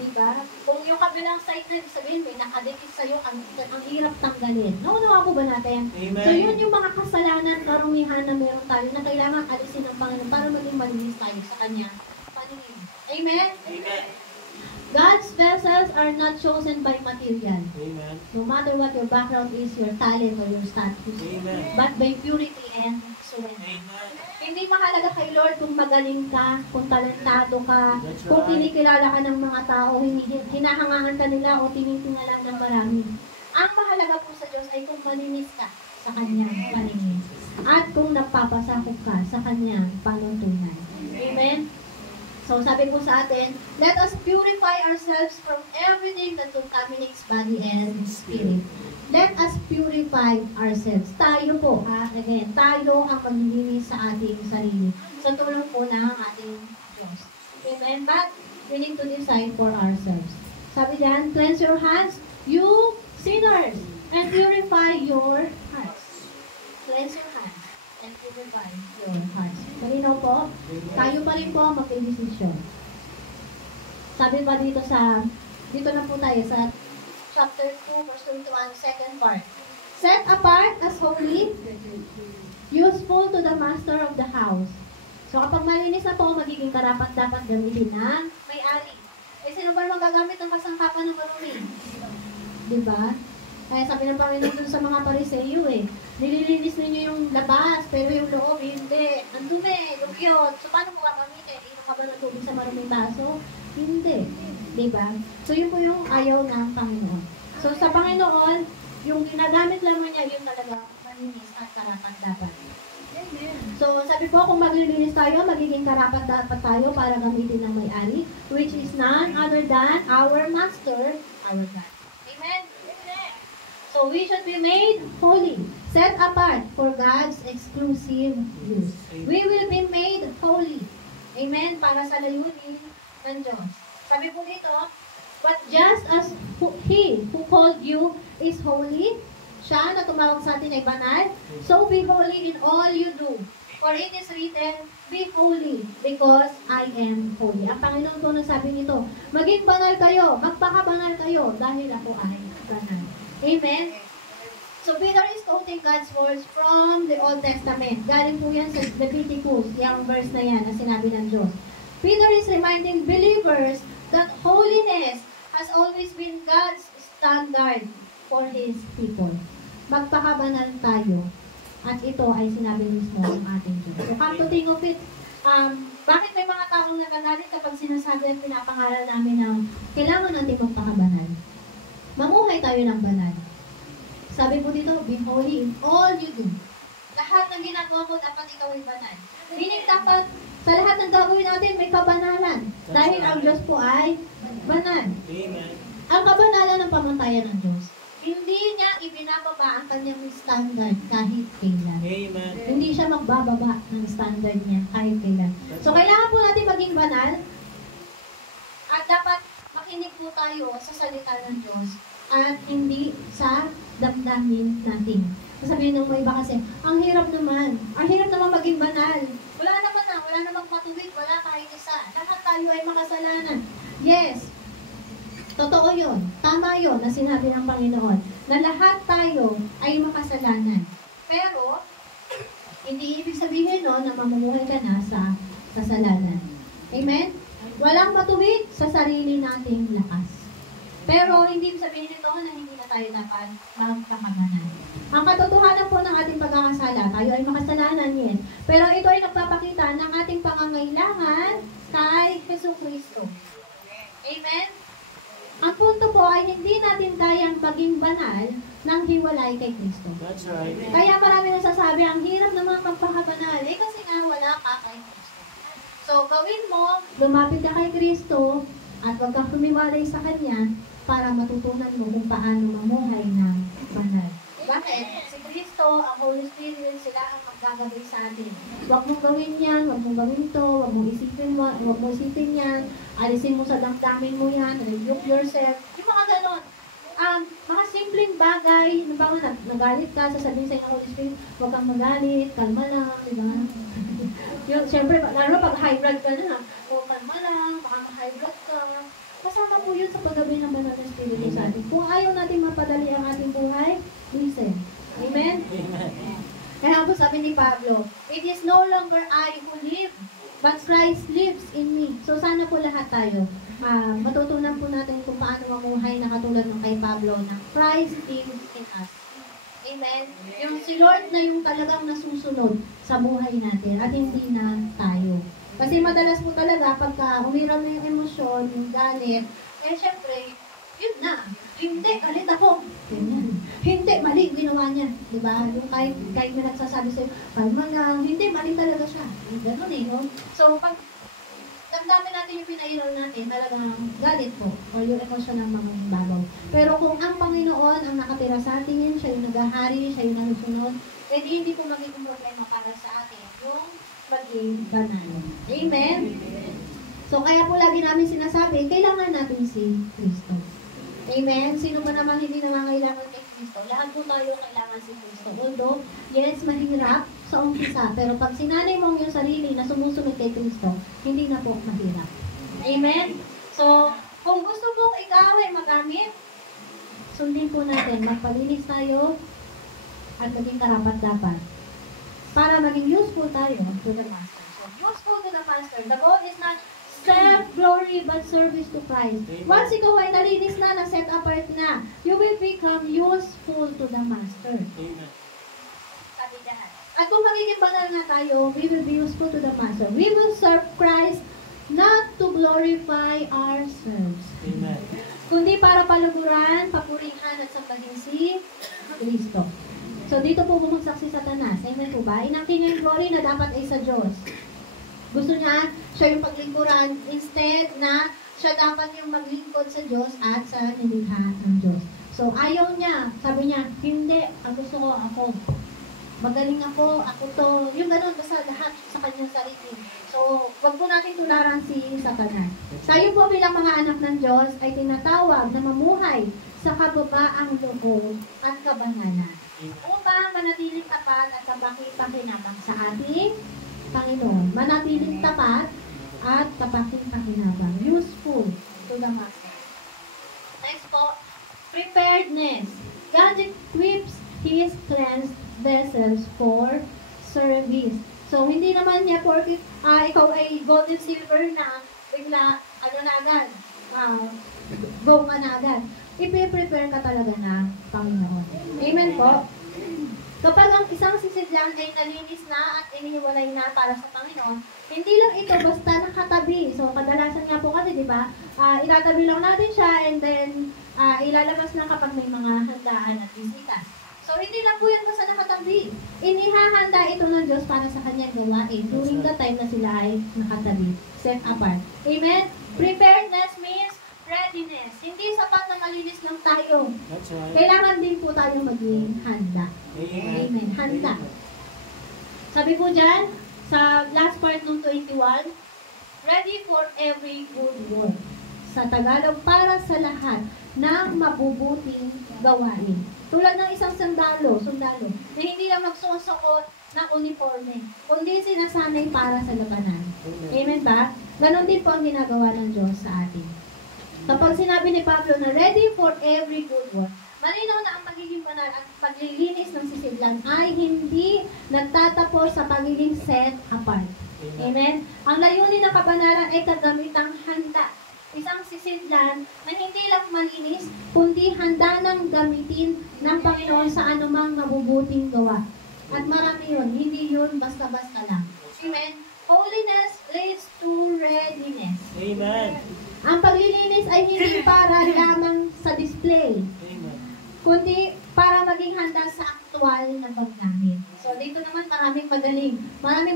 Diba? Kung yung kabilang side na sabihin, may nakadikit sa'yo, ang hirap tanggalin. Naunawa ko ba natin? Amen. So yun yung mga kasalanan, karumihan na meron tayo na kailangan alisin ng Panginoon para maging malinis tayo sa Kanya. Paningin. Amen? Amen. God's vessels are not chosen by material. Amen. No matter what your background is, your talent or your status. Amen. But by purity and surrender. Amen. Hindi mahalaga kay Lord kung magaling ka, kung talentado ka, That's kung right. kinikilala ka ng mga tao, hinahangaan ka nila o tinitingala ng marami. Ang mahalaga po sa Diyos ay kung malinis ka sa Kanyang paningin. At kung nagpapasakop ka sa Kanyang panuntunan. Amen? So sabi po sa atin, let us purify ourselves from everything that contaminates body and spirit. Let us purify ourselves. Tayo po, again, tayo ang maglilinis sa ating sarili. Sa tulong po ng ating Diyos. Amen? But we need to decide for ourselves. Sabi diyan, cleanse your hands, you sinners, and purify your hearts. Cleanse your hands and purify your hearts. Malinaw po? Tayo pa rin po mag-desisyon. Sabi pa dito na po tayo sa chapter 2, verse 21, second part. Set apart as holy, useful to the master of the house. So kapag malinis na po, magiging karapat-dapat gamitin ng may-ari. Eh, sino ba magagamit ng kasangkapan ng marumi? Diba? Kaya sabi ng Panginoon dun sa mga Pariseo nililinis ninyo yung labas, pero yung loob, hindi. Ang dumi, lugyot. So, paano mo gagamitin? Inom ka ba ng tubig sa maruming baso? Hindi. Diba? So, yun po yung ayaw ng Panginoon. So, sa Panginoon, yung ginagamit lamang niya, yun talaga malinis at karapat-dapat. So, sabi po, kung maglilinis tayo, magiging karapat-dapat tayo para gamitin ng may-ari, which is none other than our Master, our God. Amen? So, we should be made holy, set apart for God's exclusive use. We will be made holy. Amen? Para sa layunin ng Diyos. Sabi po dito, but just as He who called you is holy, siya na tumawag sa atin ay banal, so be holy in all you do. For it is written, be holy because I am holy. Ang Panginoon po nagsabi nito, maging banal kayo, magpakabanal kayo dahil ako ay banal. Amen? So, Peter is quoting God's words from the Old Testament. Galing po yan sa Leviticus, yung verse na yan na sinabi ng Diyos. Peter is reminding believers that holiness has always been God's standard for His people. Magpakabanal tayo. At ito ay sinabi mismo ng ating Diyos. So, come to think of it, bakit may mga taong nagagalit kapag sinasabi at pinapangalan namin ng kailangan natin magpakabanal? Mamuhay tayo ng banal. Sabi po dito, be holy in all you do. Lahat ng ginagawa mo, dapat ikaw ay banal. Meaning dapat, sa lahat ng gagawin natin, may kabanalan. Dahil ang Diyos po ay banal. Amen. Ang kabanalan ng pamantayan ng Diyos. Hindi niya ibinababa ang kanyang standard kahit kailan. Amen. Hindi siya magbababa ng standard niya kahit kailan. So, kailangan po natin maging banal. At dapat makinig po tayo sa salita ng Diyos at hindi sa damdamin natin. Sabihin ng mga iba kasi, ang hirap naman maging banal. Wala namang matuwid, wala kahit isa. Lahat tayo ay makasalanan. Yes, totoo yun. Tama yun na sinabi ng Panginoon na lahat tayo ay makasalanan. Pero, hindi ibig sabihin no, na mamumuhay ka na sa kasalanan. Amen? Walang matuwid sa sarili nating lakas. Pero, hindi sabihin nito na hindi na tayo dapat magkakabanal. Ang katotohanan po ng ating pagkakasala, tayo ay makasalanan yan. Pero ito ay nagpapakita ng ating pangangailangan kay Jesucristo. Amen? Ang punto po ay hindi natin kayang maging banal nang hiwalay kay Kristo. That's right. Kaya marami nagsasabi, ang hirap naman magpakabanal. Kasi nga wala ka kay Kristo. So, gawin mo, lumapit ka kay Kristo, at huwag kang humiwalay sa Kanya para matutunan mo kung paano mamuhay ng banal. Bakit? Si Kristo, ang Holy Spirit, sila ang maggagabay sa atin. Huwag mong gawin yan, huwag mong gawin to, huwag mong isipin yan, alisin mo sa damdamin mo yan, rebuke yourself. Yung mga ganon. Mga simpleng bagay, nagalit ka, sasabihin sa inyo Holy Spirit, huwag kang magalit, kalma lang, di ba? Siyempre, lalo pag high blood ka na, kalma lang, baka ma-high blood ka. Kasama po yun sa paggabi ng banal na Espiritu sa atin. Kung ayaw natin mapadali ang ating buhay, listen. Amen? Kaya po sabi ni Pablo, it is no longer I who live, but Christ lives in me. So sana po lahat tayo matutunan po natin kung paano mamuhay na katulad ng kay Pablo na Christ lives in us. Amen? Yung si Lord na yung talagang nasusunod sa buhay natin at hindi na tayo. Kasi madalas po talaga pagka umiram na yung emosyon, yung galit, syempre, yun na. Hindi, galit ako. Ganyan. Hindi, mali ginawa niya. Diba? Yung kahit may nagsasabi sa'yo, kalma lang, hindi, mali talaga siya. Ganun no? So, pag damdamin natin yung pinairal natin, talagang galit po, o yung emosyon ng mga babaw. Pero kung ang Panginoon ang nakatira sa atin, siya yung naghahari, siya yung nanusunod, hindi po magiging problema para sa atin yung maging banal. Amen? So, kaya po lagi namin sinasabi, kailangan natin si Kristo. Amen? Sino ba naman hindi nangangailangan kay Kristo? Lahat po tayo kailangan si Kristo. Although, yes, mahirap sa umpisa, pero pag sinanay mo yung sarili na sumusunod kay Kristo, hindi na po mahirap. Amen? So, kung gusto mong ikaw ay magamit, sundin po natin, magpalinis tayo at maging karapat-dapat para maging useful tayo to the Master. So, useful to the Master. The goal is not self-glory but service to Christ. Once ikaw ay nalinis na, na-set apart na, you will become useful to the Master. Amen. Sabi lahat. At kung magiging banal na tayo, we will be useful to the Master. We will serve Christ not to glorify ourselves. Amen. Kundi para paluguran, papurihan at sambahin si Kristo. So dito po bumagsak si Satanas. Amen po ba? Inangkin niya yung glory na dapat ay sa Diyos. Gusto niya, siya yung paglingkuran instead na siya dapat yung maglingkod sa Diyos at sa nilikha ng Diyos. So, ayaw niya. Sabi niya, hindi. Ang gusto ko, ako. Magaling ako to. Yung ganun, basta lahat sa kanyang sarili. So, wag po natin tularan si Satanas. Tayo po bilang mga anak ng Diyos ay tinatawag na mamuhay sa kababaang loob at kabanalan. Upang manatiling tapat at kapakipakinabang sa ating Panginoon. Manatiling tapat at kapakipakinabang. Useful to the Master. Next po, preparedness. God equips His cleansed vessels for service. So, hindi naman niya porque ikaw ay gold and silver na, bigla, na agad, go ka na agad. I-prepare ka talaga ng Panginoon. Amen po? Kapag ang isang sisidlan ay nalinis na at iniwalay na para sa Panginoon, hindi lang ito basta nakatabi. So, kadalasan nga po kasi, di ba, itatabi lang natin siya and then ilalabas na kapag may mga handaan at bisita. So, hindi lang po yan basta nakatabi. Inihahanda ito ng Diyos para sa kanyang gawain during the time na sila ay nakatabi, set apart. Amen? Preparedness means readiness. Hindi sapat na malinis lang tayo. That's right. Kailangan din po tayo maging handa. Amen. Handa. Sabi po dyan, sa last part ng 21, ready for every good work. Sa Tagalog, para sa lahat ng mabubuting gawain. Tulad ng isang sundalo, na hindi lang magsusuot ng uniforme, kundi sinasanay para sa labanan. Amen ba? Ganon din po ang ginagawa ng Diyos sa atin. Kapag sinabi ni Pablo na ready for every good work, malinaw na ang pagiging banal at paglilinis ng sisidlan ay hindi nagtatapos sa pagiging set apart. Amen? Ang layunin ng kabanalan ay kagamitang handa. Isang sisidlan na hindi lang malinis, kundi handa ng gamitin ng Panginoon sa anumang mabubuting gawa. At marami yun, hindi yun basta-basta lang. Amen? Holiness leads to readiness. Amen. Ang paglilinis ay hindi para lamang sa display, kundi para maging handa sa aktual na paggamit. So, dito naman maraming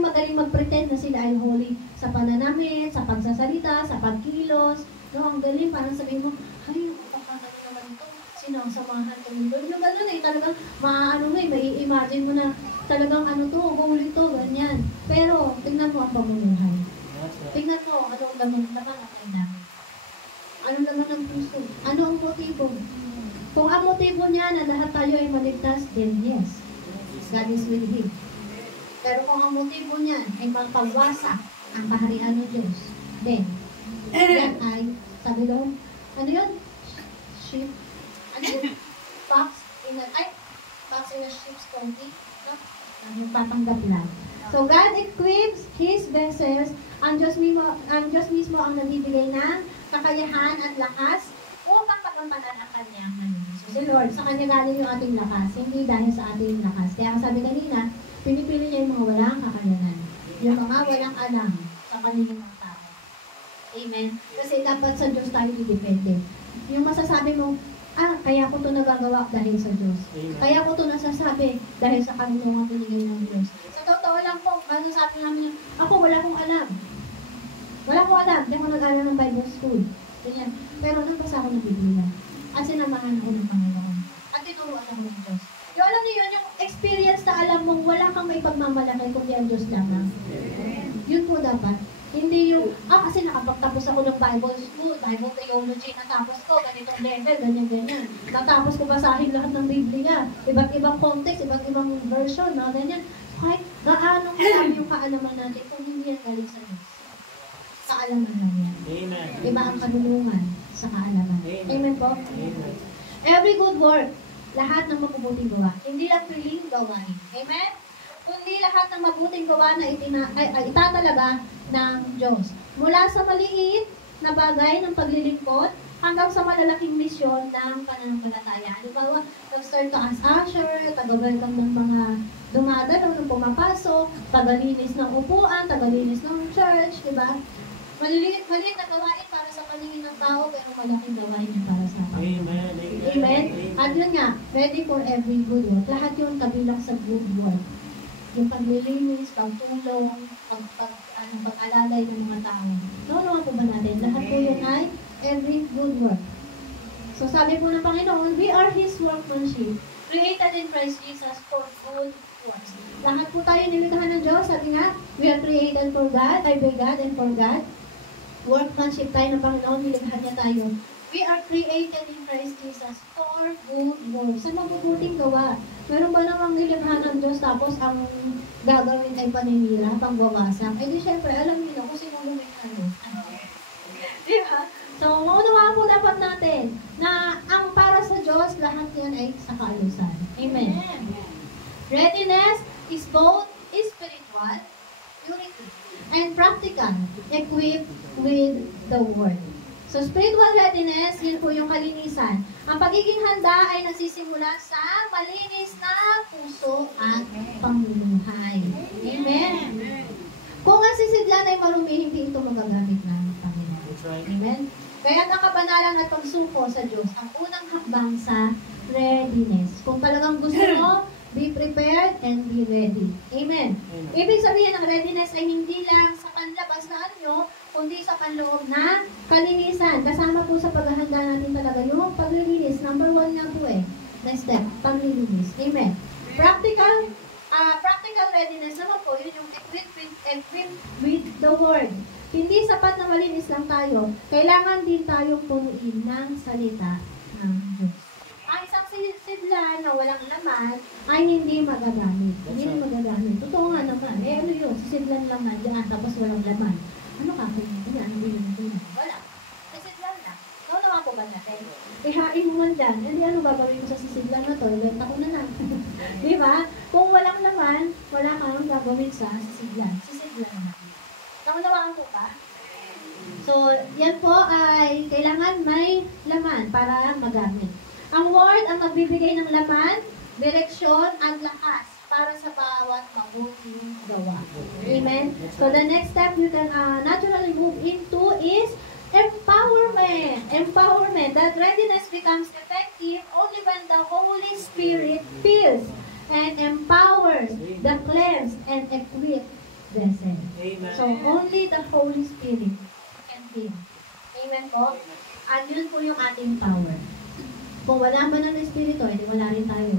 magaling mag-pretend na sila ay holy sa pananamit, sa pagsasalita, sa pagkilos. No, ang galing, parang sabihin mo, ay, napakagano naman ito. Sinasamahan ko yung Lord. Yung gano'n talagang may imagine mo na talagang holy to, ganyan. Pero, tingnan mo ang pamumuhay. Tingnan mo, anong gamit naman ang namin. Ano naman ang puso? Ano ang motibo? Kung ang motibo niya na lahat tayo ay maligtas, then yes, God is with him. Pero kung ang motibo niya ay magpagwasak ang kaharian ng Diyos, then, yan ay, sabi doon, ano yun? Sheep? Ano yun? Fox in a sheep's clothing? No? Nagpapanggap lang. So, God equips His vessels. Ang Diyos mismo ang nagbibigay ng kakayahan at lakas upang pagampanan ang kanyang manunis. So si Lord, sa kanya galing yung ating lakas, hindi dahil sa ating lakas. Kaya sabi kanina, pinipili niya yung mga walang kakayahan, yung mga walang alam sa kanila ng tao. Amen? Kasi dapat sa Diyos tayo didepende. Yung masasabi mo, kaya ko ito nagagawa dahil sa Diyos. Kaya ko ito nasasabi dahil sa karunungan pinigay ng Diyos. Sa totoo lang po, masasabi namin, ako wala akong alam. Wala akong alam. Hindi ako nag-aral ng Bible School. Ganyan. Pero nagbasa ako ng Biblia. At sinamahan ako ng Panginoon. At tinuruan ako ng Diyos. Yung alam niyo yun, yung experience na alam mong wala kang may pagmamalakay kundi ang Diyos lamang. Yun po dapat. Hindi yung, kasi nakapagtapos ako ng Bible School, Bible Theology, natapos ko, ganitong level, ganyan-ganyan. Natapos ko basahin lahat ng Biblia. Iba't ibang context, iba't ibang version, ganyan. Kahit gaano lang yung kaalaman natin kung hindi yan galing sa Diyos. Kaalaman lang yan. Amen. Iba ang kanulungan sa kaalaman. Amen po? Amen. Every good work, lahat ng mabubuting gawa, hindi lang piling gawain. Amen? Kundi lahat ng mabuting gawa na itatalaga ng Diyos. Mula sa maliit na bagay ng paglilingkod hanggang sa malalaking misyon ng pananampalataya. Halimbawa, nag-start ka as usher, taga-welcome ng mga dumadalo nung pumapasok, tagalinis ng upuan, tagalinis ng church, di ba? Maliit na gawain para sa paningin ng tao, pero malaking gawain yun para sa tao. Amen. Amen? At yun nga, ready for every good work. Lahat yun kabilang sa good work. Yung paglilinis, pagtulong, pag-alalay ng mga tao. Naunawaan po ba natin? Lahat po yun ay every good work. So sabi po ng Panginoon, we are His workmanship, created in Christ Jesus for good works. Lahat po tayo nilikhahan ng Diyos. Sabi nga, we are created for God, by God and for God. Workmanship tayo ng Panginoon, nilikhahan niya tayo. We are created in Christ Jesus for good works. Sa mabubuting gawa. Meron ba namang nilikhahan ng Diyos tapos ang gagawin ay paninira, pangwawasak? Eh di syempre, alam niyo na kung sino lumikha niyo. Di ba? So, maunawaan po dapat natin na ang para sa Diyos, lahat yan ay sa kaayusan. Amen. Readiness is both spiritual, purity, and practical, equipped with the Word. So, spiritual readiness, yun po yung kalinisan. Ang pagiging handa ay nagsisimula sa malinis na puso at pamumuhay. Amen. Kung ang sisidlan ay marumi, hindi ito magagamit ng Panginoon. Amen. Kaya ang kabanalan at pagsuko sa Diyos, ang unang hakbang sa readiness. Kung talagang gusto mo, be prepared and be ready. Amen. Ibig sabihin ng readiness ay hindi lang sa panlabas na anyo, kundi sa panloob na kalinisan. Kasama po sa paghahanda natin talaga yung paglilinis. Number 1 nga po Next step, paglilinis. Amen. Practical readiness naman po, yun yung equipped with the Word. Hindi sapat na malinis lang tayo. Kailangan din tayong punuin ng salita ng Diyos. Ang isang sidlan na walang laman ay hindi magagamit. Hindi magagamit. Totoo nga naman. Ano yun? Sidlan lang nandiyan tapos walang laman. Ano ka po yun? Hindi yun. Wala. Sisidlan lang. Naman po ba natin? Ihain mo man dyan. Hindi ano gagawin mo sa sisidlan na to? Ibenta ko na lang. Di ba? Kung walang laman, wala kang gagawin sa sisidlan. Sisidlan na. Naunawaan po ba? So, yan po ay kailangan may laman para magamit. Ang Word ang magbibigay ng laman, direksyon, at lakas para sa bawat mabuting gawa. Amen? So, the next step you can naturally move into is empowerment. Empowerment. That readiness becomes effective only when the Holy Spirit fills and empowers the cleansed and equipped vessel. So, only the Holy Spirit can fill. Amen po? At yun po yung ating power. Kung wala man ng Espiritu, hindi wala rin tayo.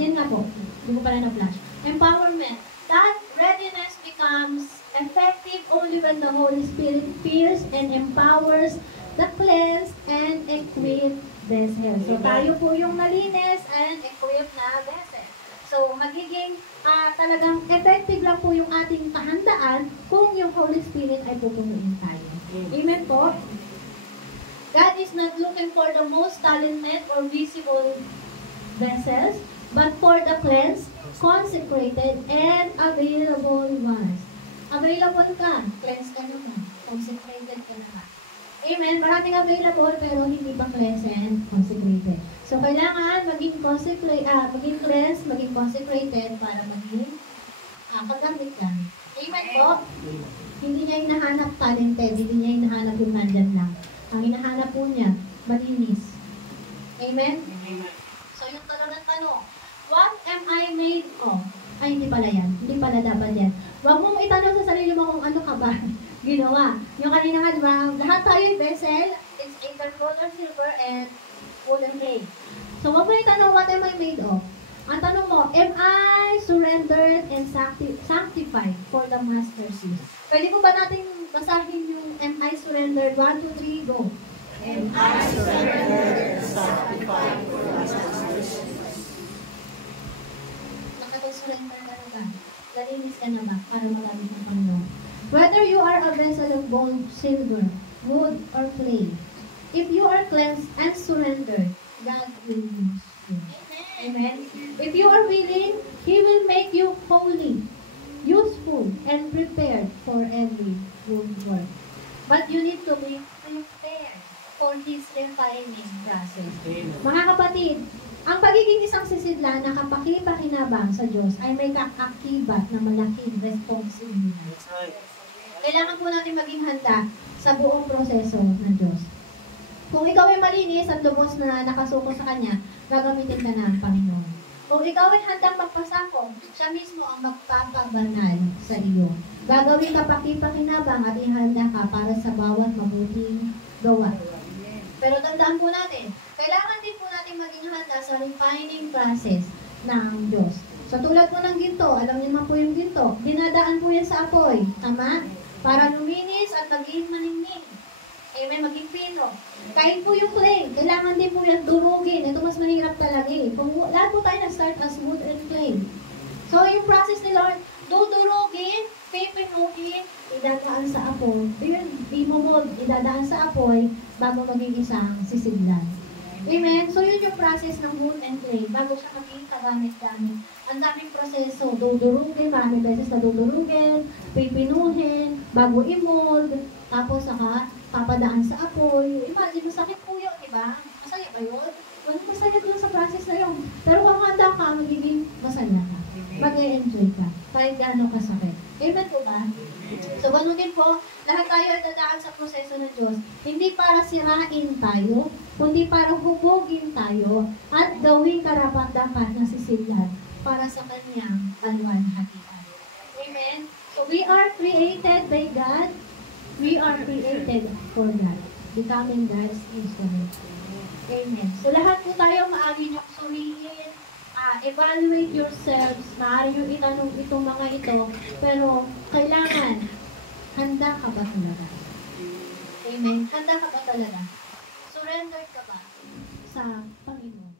Yan nga po. Hindi ko pala na-flash. Empowerment. That readiness becomes effective only when the Holy Spirit fills and empowers the cleansed and equipped vessel. So, tayo po yung malinis and equipped na vessel. So, magiging talagang effective lang po yung ating kahandaan kung yung Holy Spirit ay pupunuin tayo. Amen po? God is not looking for the most talented or visible vessels, but for the cleansed, consecrated, and available ones. Available ka, cleansed ka naman, consecrated ka naman. Amen? Maraming available pero hindi pa cleansed and consecrated. So, kailangan maging cleansed, maging consecrated para maging kagamit-gamit. Amen po? Hindi niya hinahanap talented, hindi niya hinahanap yung nandyan lang. Ang hinahanap po niya, malinis. Amen? So, yung talagang tanong, what am I made of? Ay, hindi pala yan. Hindi pala dapat yan. Huwag mong itanong sa sarili mo kung ano ka ba ginawa. Yung kanina nga, diba? Lahat tayo yung vessel. It's either gold or silver and wooden clay. So, huwag mo itanong, what am I made of? Ang tanong mo, am I surrendered and sanctified for the master's use? Pwede mo ba natin basahin yung am I surrendered? 1, 2, 3, go. Am I surrendered and sanctified for the master's use? Nakapag-surrender ka na ba? Nalinis ka na ba para magamit ng Panginoon? Whether you are a vessel of gold, silver, wood, or clay, if you are cleansed and surrendered, God will use you. Amen. If you are willing, He will make you holy, useful, and prepared for every good work. But you need to be prepared for His refining process. Mga kapatid, ang pagiging isang sisidlan na kapaki-pakinabang sa Diyos ay may kaakibat na malaking responsibilidad. Kailangan po natin maging handa sa buong proseso ng Diyos. Kung ikaw ay malinis at lubos na nakasuko sa Kanya, gagamitin ka ng Panginoon. Kung ikaw ay handang magpasako, siya mismo ang magpapabanal sa iyo. Gagawin ka pakipakinabang at ihanda ka para sa bawat mabuting gawa. Pero tandaan po natin, kailangan din po natin maging handa sa refining process ng Diyos. So tulad po ng ginto, alam niyo naman po yung ginto, dinadaan po yan sa apoy. Tama? Para luminis at maging maningning. Amen, maging pino. Kahit po yung clay, kailangan din po yan durugin. Ito mas mahirap talaga eh. Kung lahat po tayo nag-start as wood and clay. So yung process ni Lord, dudurugin, pipinugin, idadaan sa apoy. Bimomold, idadaan sa apoy bago maging isang sisidlan. Amen? So yun yung process ng wood and clay bago siya maging kagamit-gamit. Ang daming proseso, dudurugin, maraming beses na dudurugin, pipinuhin, bago i-mold, tapos saka papadaan sa apoy. Imagine, masakit po yun, diba? Masaya ba yun? Well, masaya doon sa process na yun. Pero kung handa ka, magiging masaya ka. Mag-e-enjoy ka. Kahit gaano kasakit. Amen po ba? So, ganoon din po, lahat tayo ay dadaan sa proseso ng Diyos. Hindi para sirain tayo, kundi para hubogin tayo at gawing karapat-dapat na sisidlan para sa Kanyang kaluwalhatian. Amen? So, we are created by God. We are created for God. Becoming God's instrument. Amen. So, lahat po tayo maaari nyo suriin, evaluate yourselves, maaari nyo itanong itong mga ito, pero kailangan, handa ka ba talaga? Amen. Handa ka ba talaga? Surrendered ka ba sa Panginoon?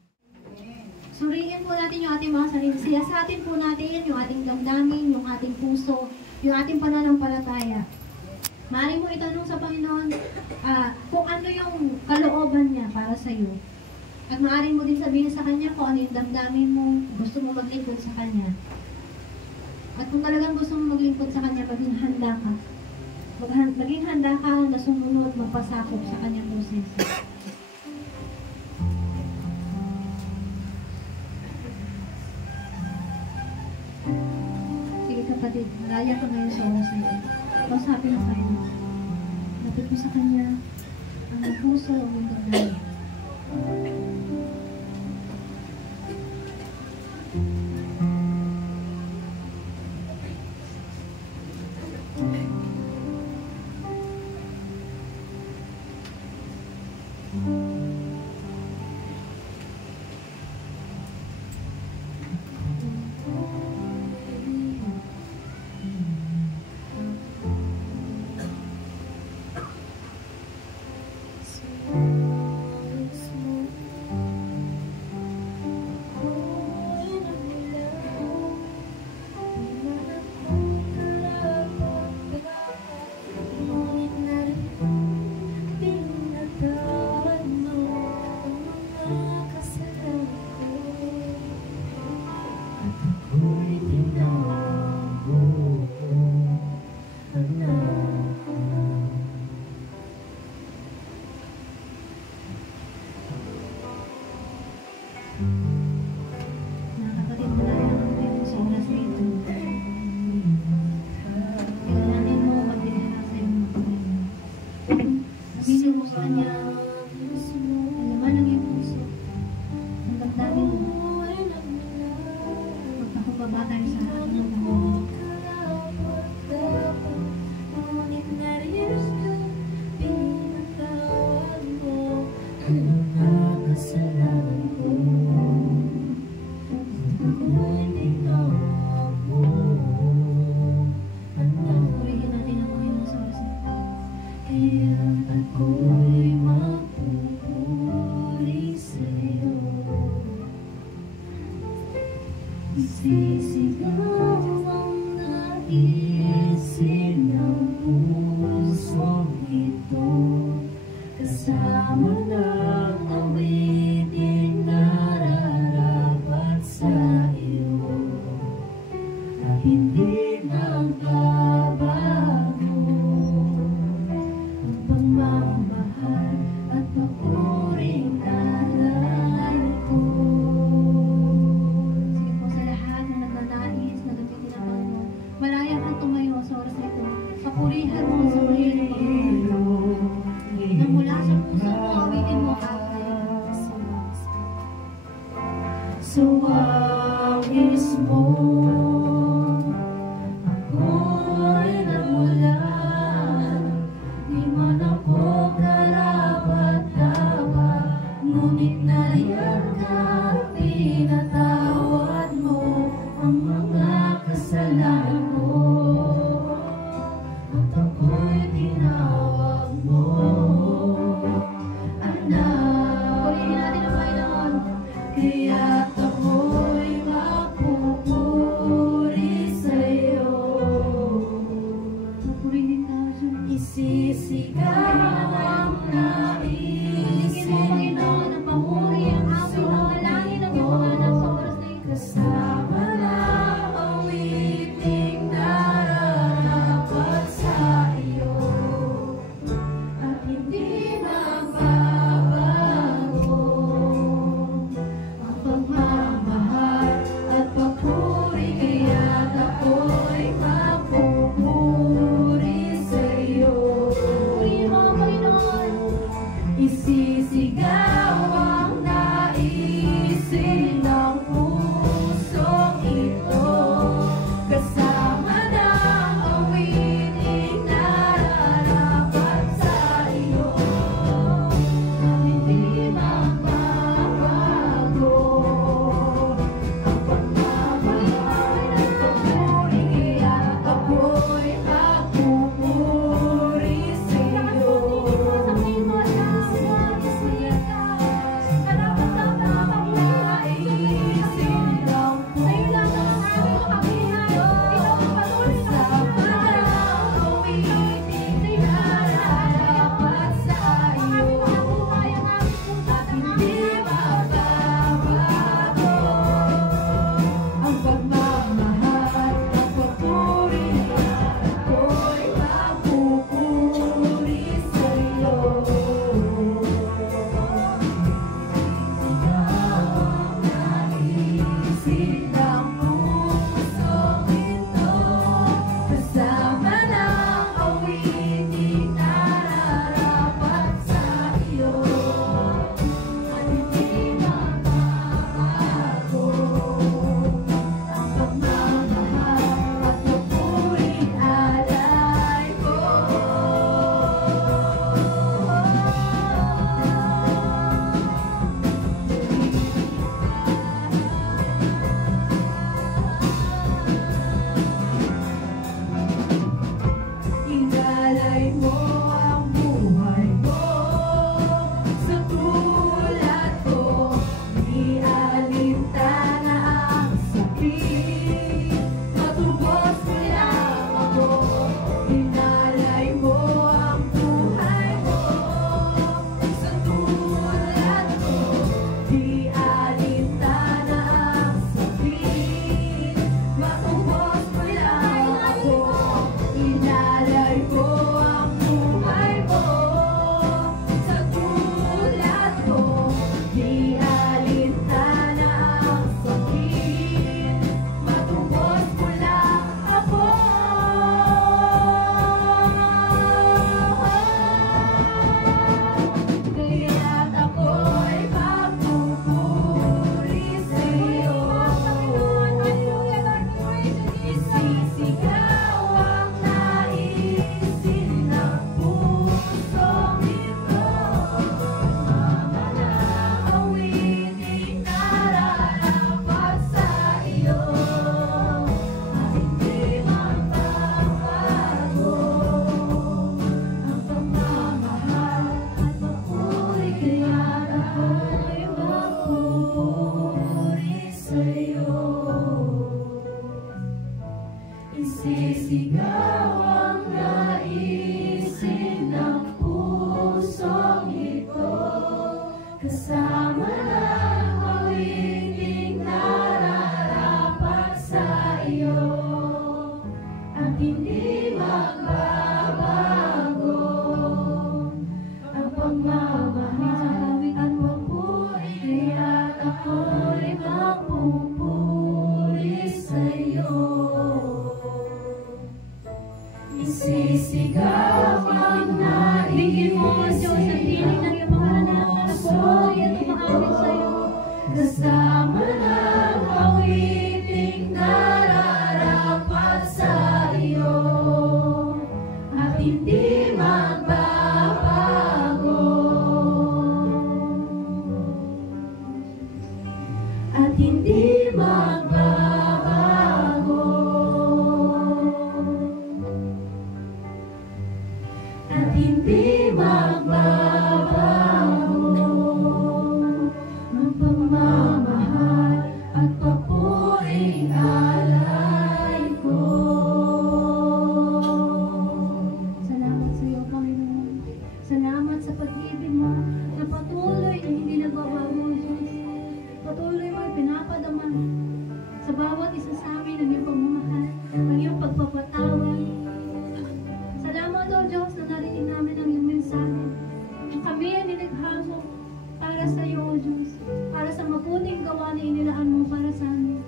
Suriin po natin yung ating mga sarili. Siyasatin po natin yung ating damdamin, yung ating puso, yung ating pananampalataya. Maaari mo itanong sa Panginoon kung ano yung kalooban niya para sa iyo. At maaari mo din sabihin sa Kanya kung ano yung damdamin mo, gusto mo maglingkod sa Kanya. At kung talagang gusto mo maglingkod sa Kanya, maging handa ka. Maging handa ka na sumunod, magpasakop sa Kanyang proseso. Sige kapatid, malaya ka ngayon sa oras na ito. Kausapin mo kayo. Lapit mo sa Kanya ang puso o ang damdamin. hindi nagbabago. Ang pagmamahal at papuring alay ko. Sige po sa lahat na nagnanais, nagtitinang Panginoon, malaya kang tumayo sa oras na ito. Papurihan mo sa mahiling Panginoon. Na mula sa puso mo, awitin mo ang Sa wangis mo, ako'y namulan. Di man ako karapat-dapat, ngunit nariyan ka, pinatawad mo ang mga kasalanan ko. At ako'y tinawag mo, anak. purihin natin ang Panginoon. Kaya't ako'y mapupuri sa'yo. Purihin ka, Diyos. Isisigaw ang nais. Bigyan mo, Panginoon, ng papuri ang aking mga langit ng iyong mga anak sa oras na ito. Kasama na awiting nararapat sa iyo. At hindi magbabago ang pagmamahal at papuri. Kaya't ako'y mapupuri sa iyo. Purihin mo, Panginoon. Isisigaw ang naisin ng pusong ito. Kasama ng awiting nararapat sa iyo. At hindi magbabago ang pagmamahal at papuri. Kaya't ako'y mapupuri sa iyo. Ang pagmamahal at papuri, ako'y mapupuri sa iyo. Sigaw ang naisin ng pusong ito. Kasama ng awiting nararapat sa iyo. At hindi magbabago ang pagmamahal at papuring alay ko. Inalay mo ang buhay mo sa tulad ko. Di alintana ang sakit, matubos mo lang ako. Inalay mo ang buhay mo sa tulad ko. Di alintana ang sakit, matubos mo lang ako. Inalay mo ang buhay mo sa tulad ko. Di alintana ang sakit, matubos mo lang ako. Kaya't ako'y mapupuri sa iyo. Isisigaw ang naisin ng pusong ito. Kasama ng awiting nararapat sa iyo. At hindi magbabago ang pagmamahal at papuri. Kaya't ako'y mapupuri sa iyo. Isisigaw ang naisin ng pusong ito. Kasama ng awiting nararapat sa iyo. sumisigaw ang nais. Bigyan mo, O Diyos, ang hiling ng iyong mga anak na nagpupuri at umaawit sa'yo. Kasama ng awiting nararapat sa iyo at hindi magbabago. At hindi magbabago. At hindi magbabago. Ang pagmamahal at papuring alay ko. Salamat sa iyo, Panginoon. Salamat sa pag-ibig mo na patuloy na hindi nagbabago, Diyos. Patuloy mo pinapadama sa bawat isa sa amin ang iyong pagmamahal, ang iyong pagpapatawad. Salamat, O Diyos, na narinig namin ang iyong mensahe. Kami ay nilighasok para sa iyo, O Diyos, para sa mabuting gawa na inilaan mo para sa amin.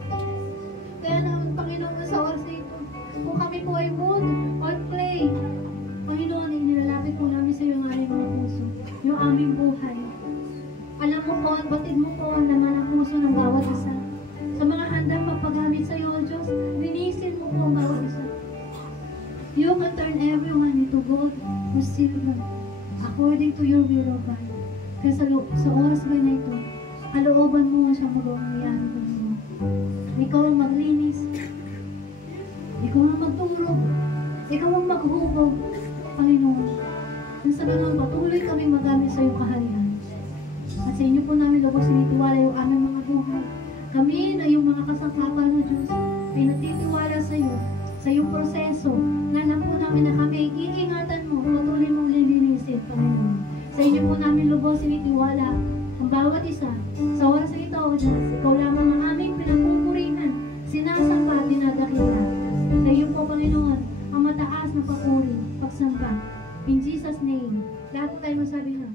Kaya naman, Panginoon, sa oras na ito, kung kami po ay wood or clay, Panginoon, inilalapit po namin sa iyo ang aming mga puso, yung aming buhay. Alam mo po, batid mo po ang laman ng puso ng bawat isa. Sa mga handang magpagamit sa iyo, O Diyos, linisin mo po ang bawat isa. You can turn everyone into gold or silver according to your will, O God. Kaya sa oras ba na ito, kalooban mo siya magawang nangyari ko mo. Ikaw ang maglinis. Ikaw ang magturo. Ikaw ang maghubog, Panginoon. Nang sa ganun, patuloy kaming magamit sa iyong kaharian. At sa inyo po namin lubos sinitiwala yung aming mga buhay. Kami na yung mga kasangkapan ng Diyos ay nagtitiwala sa iyo, sa iyong proseso, na alam po namin na kami iingatan mo, patuloy mong lilinisin, Panginoon. Sa inyo po namin lubos sinitiwala ang bawat isa. Sa oras na ito, O Diyos, ikaw lamang ang aming pinagpupurihan, sinasamba, dinadakila. Sa iyo po, Panginoon, ang mataas na papuri, pagsamba. In Jesus' name, lahat po tayo masabi na.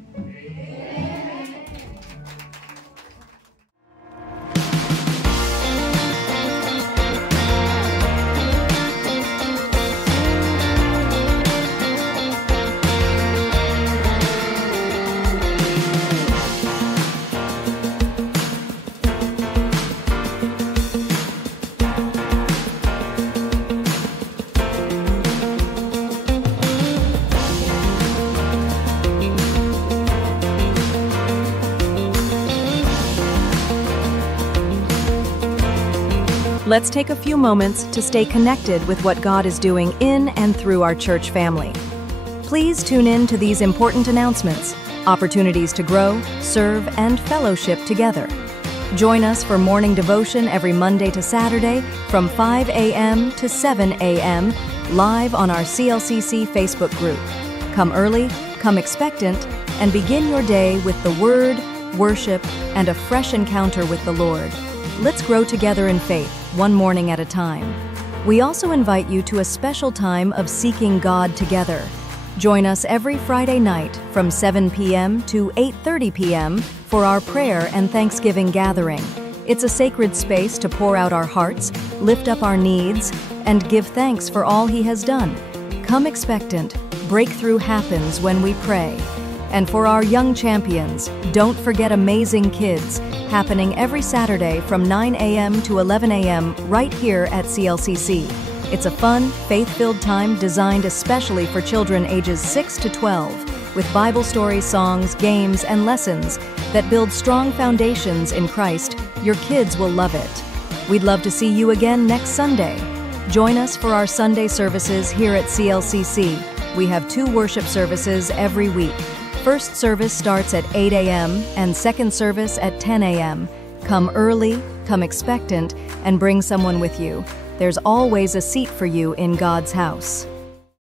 Let's take a few moments to stay connected with what God is doing in and through our church family. Please tune in to these important announcements, opportunities to grow, serve, and fellowship together. Join us for morning devotion every Monday to Saturday from 5 a.m. to 7 a.m. live on our CLCC Facebook group. Come early, come expectant, and begin your day with the Word, worship, and a fresh encounter with the Lord. Let's grow together in faith, one morning at a time. We also invite you to a special time of seeking God together. Join us every Friday night from 7 p.m. to 8:30 p.m. for our prayer and Thanksgiving gathering. It's a sacred space to pour out our hearts, lift up our needs, and give thanks for all He has done. Come expectant. Breakthrough happens when we pray. And for our young champions, don't forget Amazing Kids, happening every Saturday from 9 a.m. to 11 a.m. right here at CLCC. It's a fun, faith-filled time designed especially for children ages 6 to 12, with Bible stories, songs, games, and lessons that build strong foundations in Christ. Your kids will love it. We'd love to see you again next Sunday. Join us for our Sunday services here at CLCC. We have 2 worship services every week. First service starts at 8 a.m. and second service at 10 a.m. Come early, come expectant, and bring someone with you. There's always a seat for you in God's house.